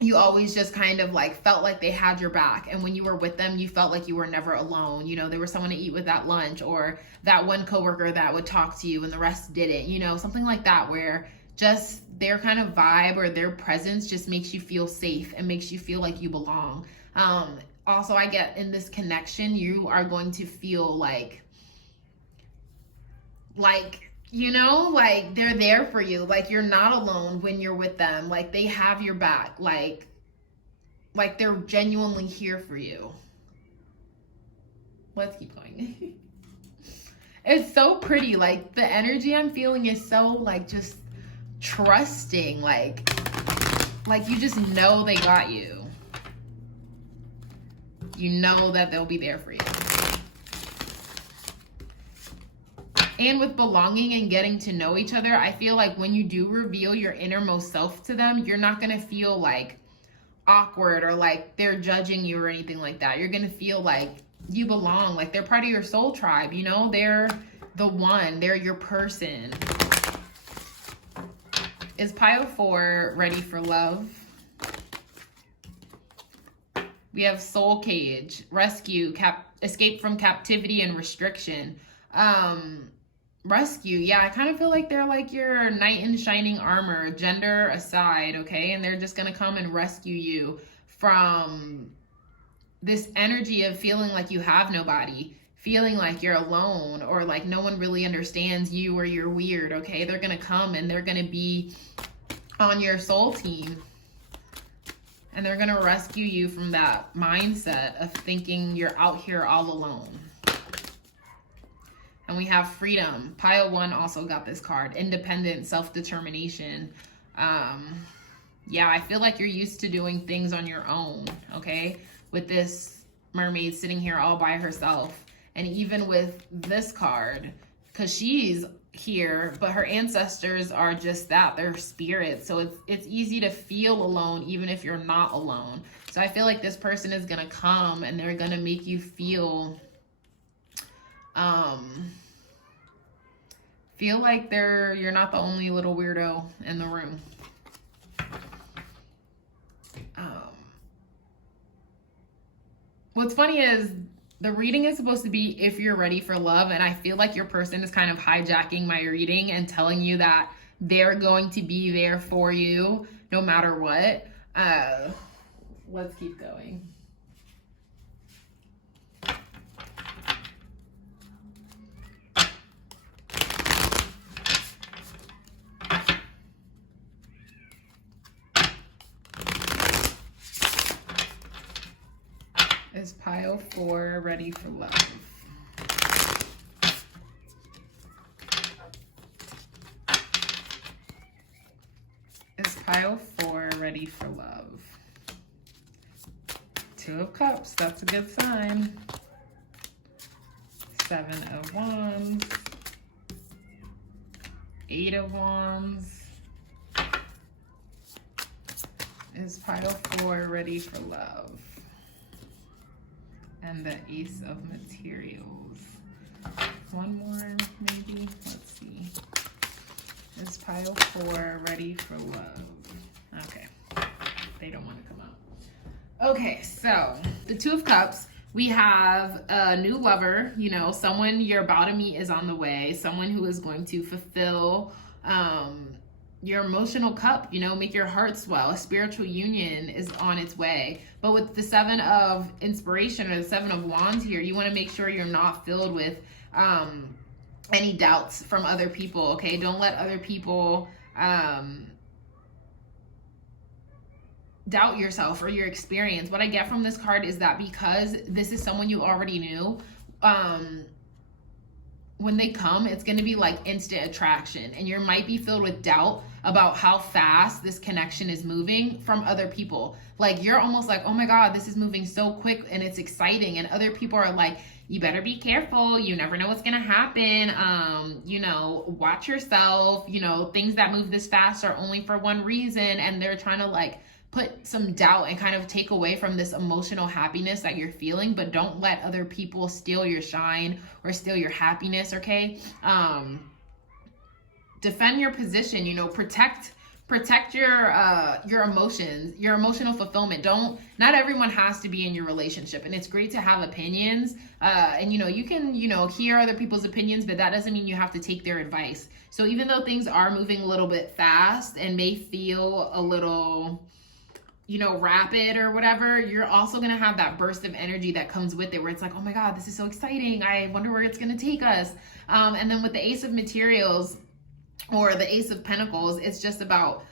you always just kind of like felt like they had your back, and when you were with them you felt like you were never alone. You know, there was someone to eat with at lunch, or that one coworker that would talk to you and the rest didn't, you know, something like that, where just their kind of vibe or their presence just makes you feel safe and makes you feel like you belong. Also, I get in this connection, you are going to feel like, you know, like they're there for you. Like you're not alone when you're with them. Like they have your back. Like they're genuinely here for you. Let's keep going. It's so pretty. Like the energy I'm feeling is so like just trusting. Like you just know they got you. You know that they'll be there for you. And with belonging and getting to know each other, I feel like when you do reveal your innermost self to them, you're not going to feel like awkward or like they're judging you or anything like that. You're going to feel like you belong, like they're part of your soul tribe, you know? They're the one, they're your person. Is Pile 4 ready for love? We have Soul Cage, Rescue, Escape from Captivity and Restriction. Rescue, yeah, I kind of feel like they're like your knight in shining armor, gender aside, okay? And they're just gonna come and rescue you from this energy of feeling like you have nobody, feeling like you're alone, or like no one really understands you, or you're weird, okay? They're gonna come and they're gonna be on your soul team. And they're gonna rescue you from that mindset of thinking you're out here all alone. And we have Freedom. Pile 1 also got this card. Independent, self-determination. Yeah, I feel like you're used to doing things on your own, okay? With this mermaid sitting here all by herself. And even with this card, because she's here, but her ancestors are just that, they're spirits. So it's easy to feel alone even if you're not alone. So I feel like this person is gonna come and they're gonna make you feel like you're not the only little weirdo in the room. What's funny is the reading is supposed to be if you're ready for love, and I feel like your person is kind of hijacking my reading and telling you that they're going to be there for you no matter what. Let's keep going. Is Pile 4 ready for love? Is pile 4 ready for love? 2 of Cups, that's a good sign. 7 of Wands. 8 of Wands. Is pile 4 ready for love? And the Ace of Materials. One more, maybe. Let's see. Is pile 4 ready for love? Okay. They don't want to come out. Okay, so the 2 of Cups. We have a new lover, you know, someone you're about to meet is on the way, someone who is going to fulfill your emotional cup, you know, make your heart swell. A spiritual union is on its way. But with the 7 of Inspiration or the 7 of Wands here, you want to make sure you're not filled with any doubts from other people, okay? Don't let other people doubt yourself or your experience. What I get from this card is that because this is someone you already knew, when they come, it's going to be like instant attraction, and you might be filled with doubt about how fast this connection is moving from other people. Like you're almost like, oh my God, this is moving so quick and it's exciting. And other people are like, you better be careful. You never know what's going to happen. You know, watch yourself. You know, things that move this fast are only for one reason. And they're trying to like put some doubt and kind of take away from this emotional happiness that you're feeling, but don't let other people steal your shine or steal your happiness, okay? Defend your position, you know, protect your emotions, your emotional fulfillment. Not everyone has to be in your relationship, and it's great to have opinions. And you know, you can, you know, hear other people's opinions, but that doesn't mean you have to take their advice. So even though things are moving a little bit fast and may feel a little, you know, rapid or whatever, you're also going to have that burst of energy that comes with it where it's like, oh my God, this is so exciting. I wonder where it's going to take us. And then with the Ace of Materials or the Ace of Pentacles, it's just about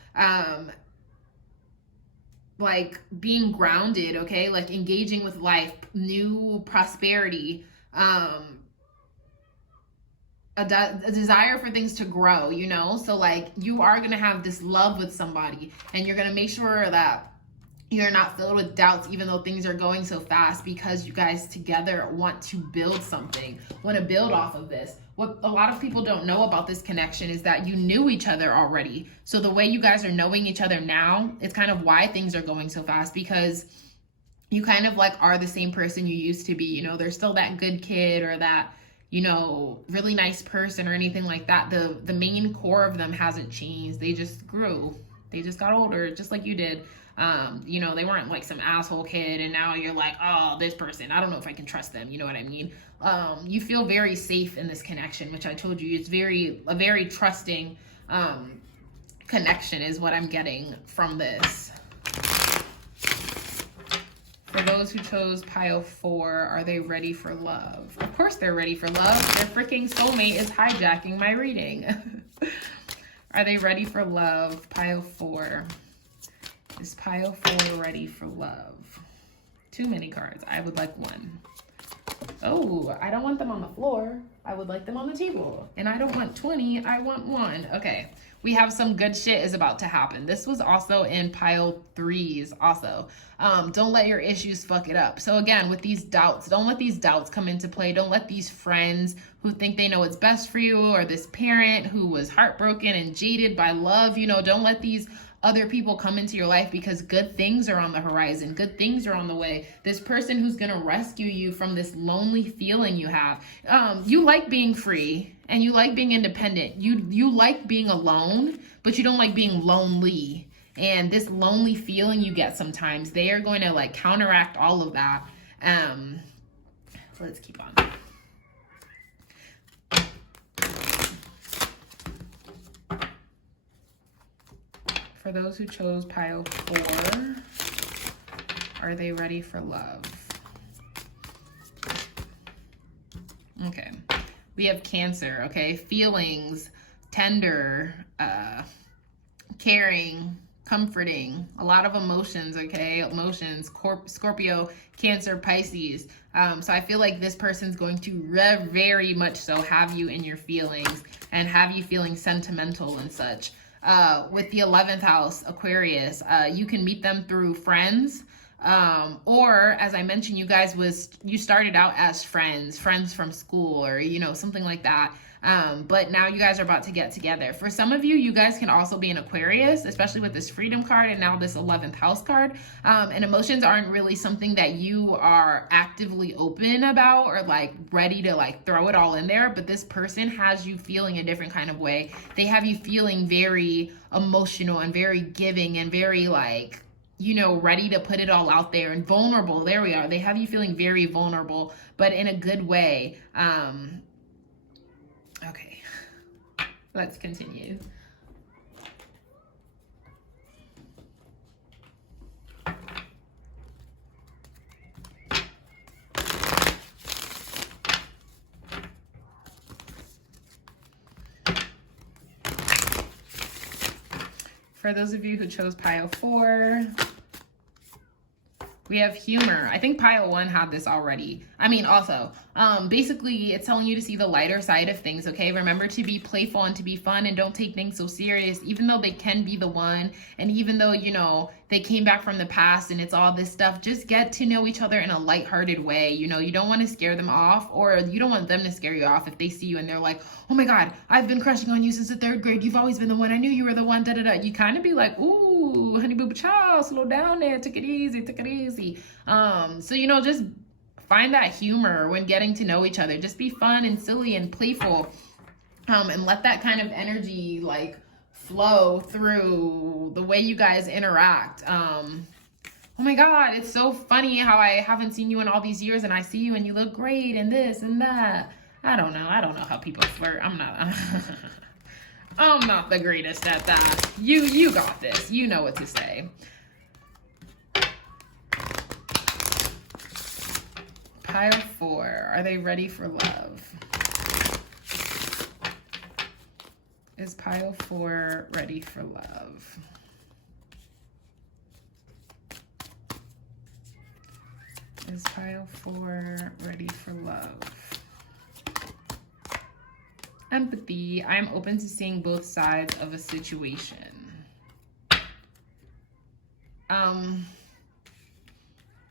like being grounded, okay? Like engaging with life, new prosperity, a desire for things to grow, you know? So like you are going to have this love with somebody, and you're going to make sure that you're not filled with doubts, even though things are going so fast, because you guys together want to build something, want to build off of this. What a lot of people don't know about this connection is that you knew each other already. So the way you guys are knowing each other now, it's kind of why things are going so fast, because you kind of like are the same person you used to be. You know, there's still that good kid or that, you know, really nice person or anything like that. The main core of them hasn't changed. They just grew. They just got older, just like you did. You know, they weren't like some asshole kid and now you're like, oh, this person, I don't know if I can trust them. You know what I mean? You feel very safe in this connection, which I told you, it's a very trusting, connection is what I'm getting from this. For those who chose pile 4, are they ready for love? Of course they're ready for love. Their freaking soulmate is hijacking my reading. Are they ready for love? Pile 4. Is pile 4 ready for love? Too many cards. I would like 1. Oh, I don't want them on the floor. I would like them on the table. And I don't want 20. I want 1. Okay. We have some good shit is about to happen. This was also in pile 3s also. Don't let your issues fuck it up. So again, with these doubts, don't let these doubts come into play. Don't let these friends who think they know what's best for you, or this parent who was heartbroken and jaded by love, you know, don't let these other people come into your life, because good things are on the horizon. Good things are on the way. This person who's going to rescue you from this lonely feeling you have. You like being free and you like being independent. You like being alone, but you don't like being lonely. And this lonely feeling you get sometimes, they are going to like counteract all of that. Let's keep on. For those who chose pile 4, are they ready for love? Okay. We have Cancer, okay? Feelings, tender, caring, comforting, a lot of emotions, okay? Emotions, Scorpio, Cancer, Pisces. So I feel like this person's going to very much so have you in your feelings and have you feeling sentimental and such. with the 11th house, Aquarius, you can meet them through friends. Or as I mentioned, you started out as friends from school, or, you know, something like that. But now you guys are about to get together. For some of you, you guys can also be an Aquarius, especially with this freedom card and now this 11th house card. And emotions aren't really something that you are actively open about or like ready to like throw it all in there. But this person has you feeling a different kind of way. They have you feeling very emotional and very giving and very like, you know, ready to put it all out there and vulnerable. There we are. They have you feeling very vulnerable, but in a good way. Okay, let's continue. For those of you who chose pile 4, we have humor. I think pile 1 had this already. I mean, also, basically it's telling you to see the lighter side of things, okay? Remember to be playful and to be fun, and don't take things so serious, even though they can be the one. And even though, you know, they came back from the past and it's all this stuff, just get to know each other in a lighthearted way. You know, you don't want to scare them off, or you don't want them to scare you off if they see you and they're like, oh my God, I've been crushing on you since the 3rd grade. You've always been the one. I knew you were the one, da da da. You kind of be like, ooh, honey boo child, slow down there. Take it easy, take it easy. So, you know, just find that humor when getting to know each other. Just be fun and silly and playful, and let that kind of energy like flow through the way you guys interact. Oh my God, it's so funny how I haven't seen you in all these years and I see you and you look great and this and that. I don't know how people flirt. I'm not the greatest at that. You got this. You know what to say. Pile 4, are they ready for love? Is pile 4 ready for love? Is pile 4 ready for love? Empathy. I'm open to seeing both sides of a situation.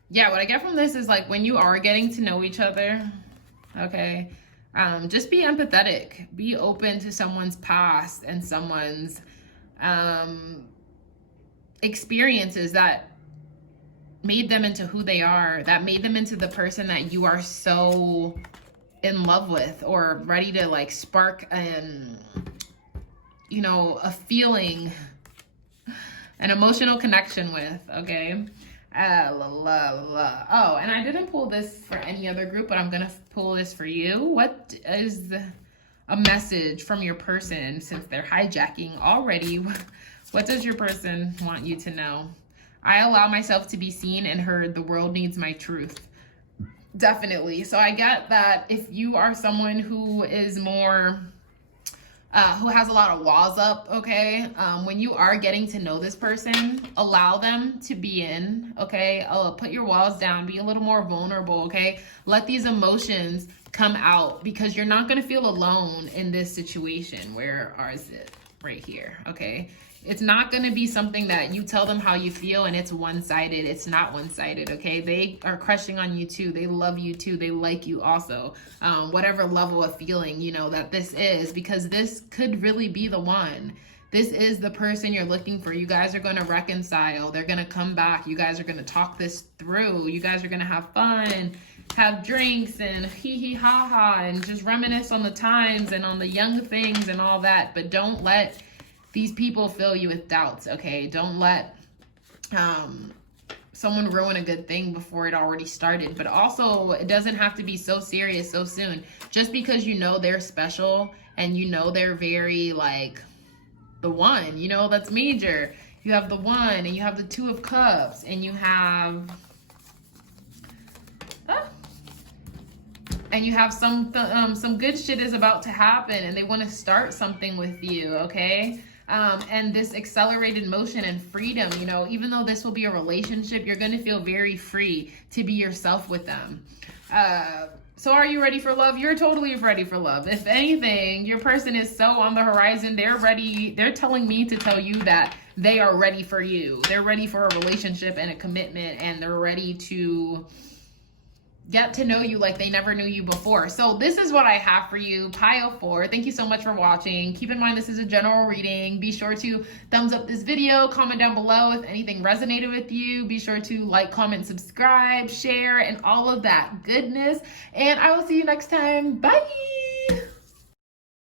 Yeah, what I get from this is like when you are getting to know each other, okay, just be empathetic. Be open to someone's past and someone's experiences that made them into who they are, that made them into the person that you are so in love with, or ready to like spark you know, a feeling, an emotional connection with, okay? Oh, and I didn't pull this for any other group, but I'm gonna pull this for you. What is a message from your person, since they're hijacking already? What does your person want you to know? I allow myself to be seen and heard. The world needs my truth. Definitely. So I get that if you are someone who is more who has a lot of walls up, okay, when you are getting to know this person, allow them to be in, okay? Put your walls down, be a little more vulnerable, okay? Let these emotions come out, because you're not going to feel alone in this situation. Where is it? Right here, okay? It's not going to be something that you tell them how you feel and it's one-sided. It's not one-sided, okay? They are crushing on you too. They love you too. They like you also. Whatever level of feeling, you know, that this is, because this could really be the one. This is the person you're looking for. You guys are going to reconcile. They're going to come back. You guys are going to talk this through. You guys are going to have fun, have drinks and hee ha ha, and just reminisce on the times and on the young things and all that. But don't let these people fill you with doubts, okay? Don't let someone ruin a good thing before it already started. But also, it doesn't have to be so serious so soon. Just because you know they're special and you know they're very, like, the one, you know, that's major. You have the one, and you have the 2 of Cups, and you have... and you have some good shit is about to happen, and they want to start something with you, okay? And this accelerated motion and freedom, you know, even though this will be a relationship, you're going to feel very free to be yourself with them. So are you ready for love? You're totally ready for love. If anything, your person is so on the horizon. They're ready. They're telling me to tell you that they are ready for you. They're ready for a relationship and a commitment, and they're ready to get to know you like they never knew you before. So this is what I have for you, pile 4. Thank you so much for watching. Keep in mind, this is a general reading. Be sure to thumbs up this video, comment down below if anything resonated with you. Be sure to like, comment, subscribe, share, and all of that goodness. And I will see you next time. Bye.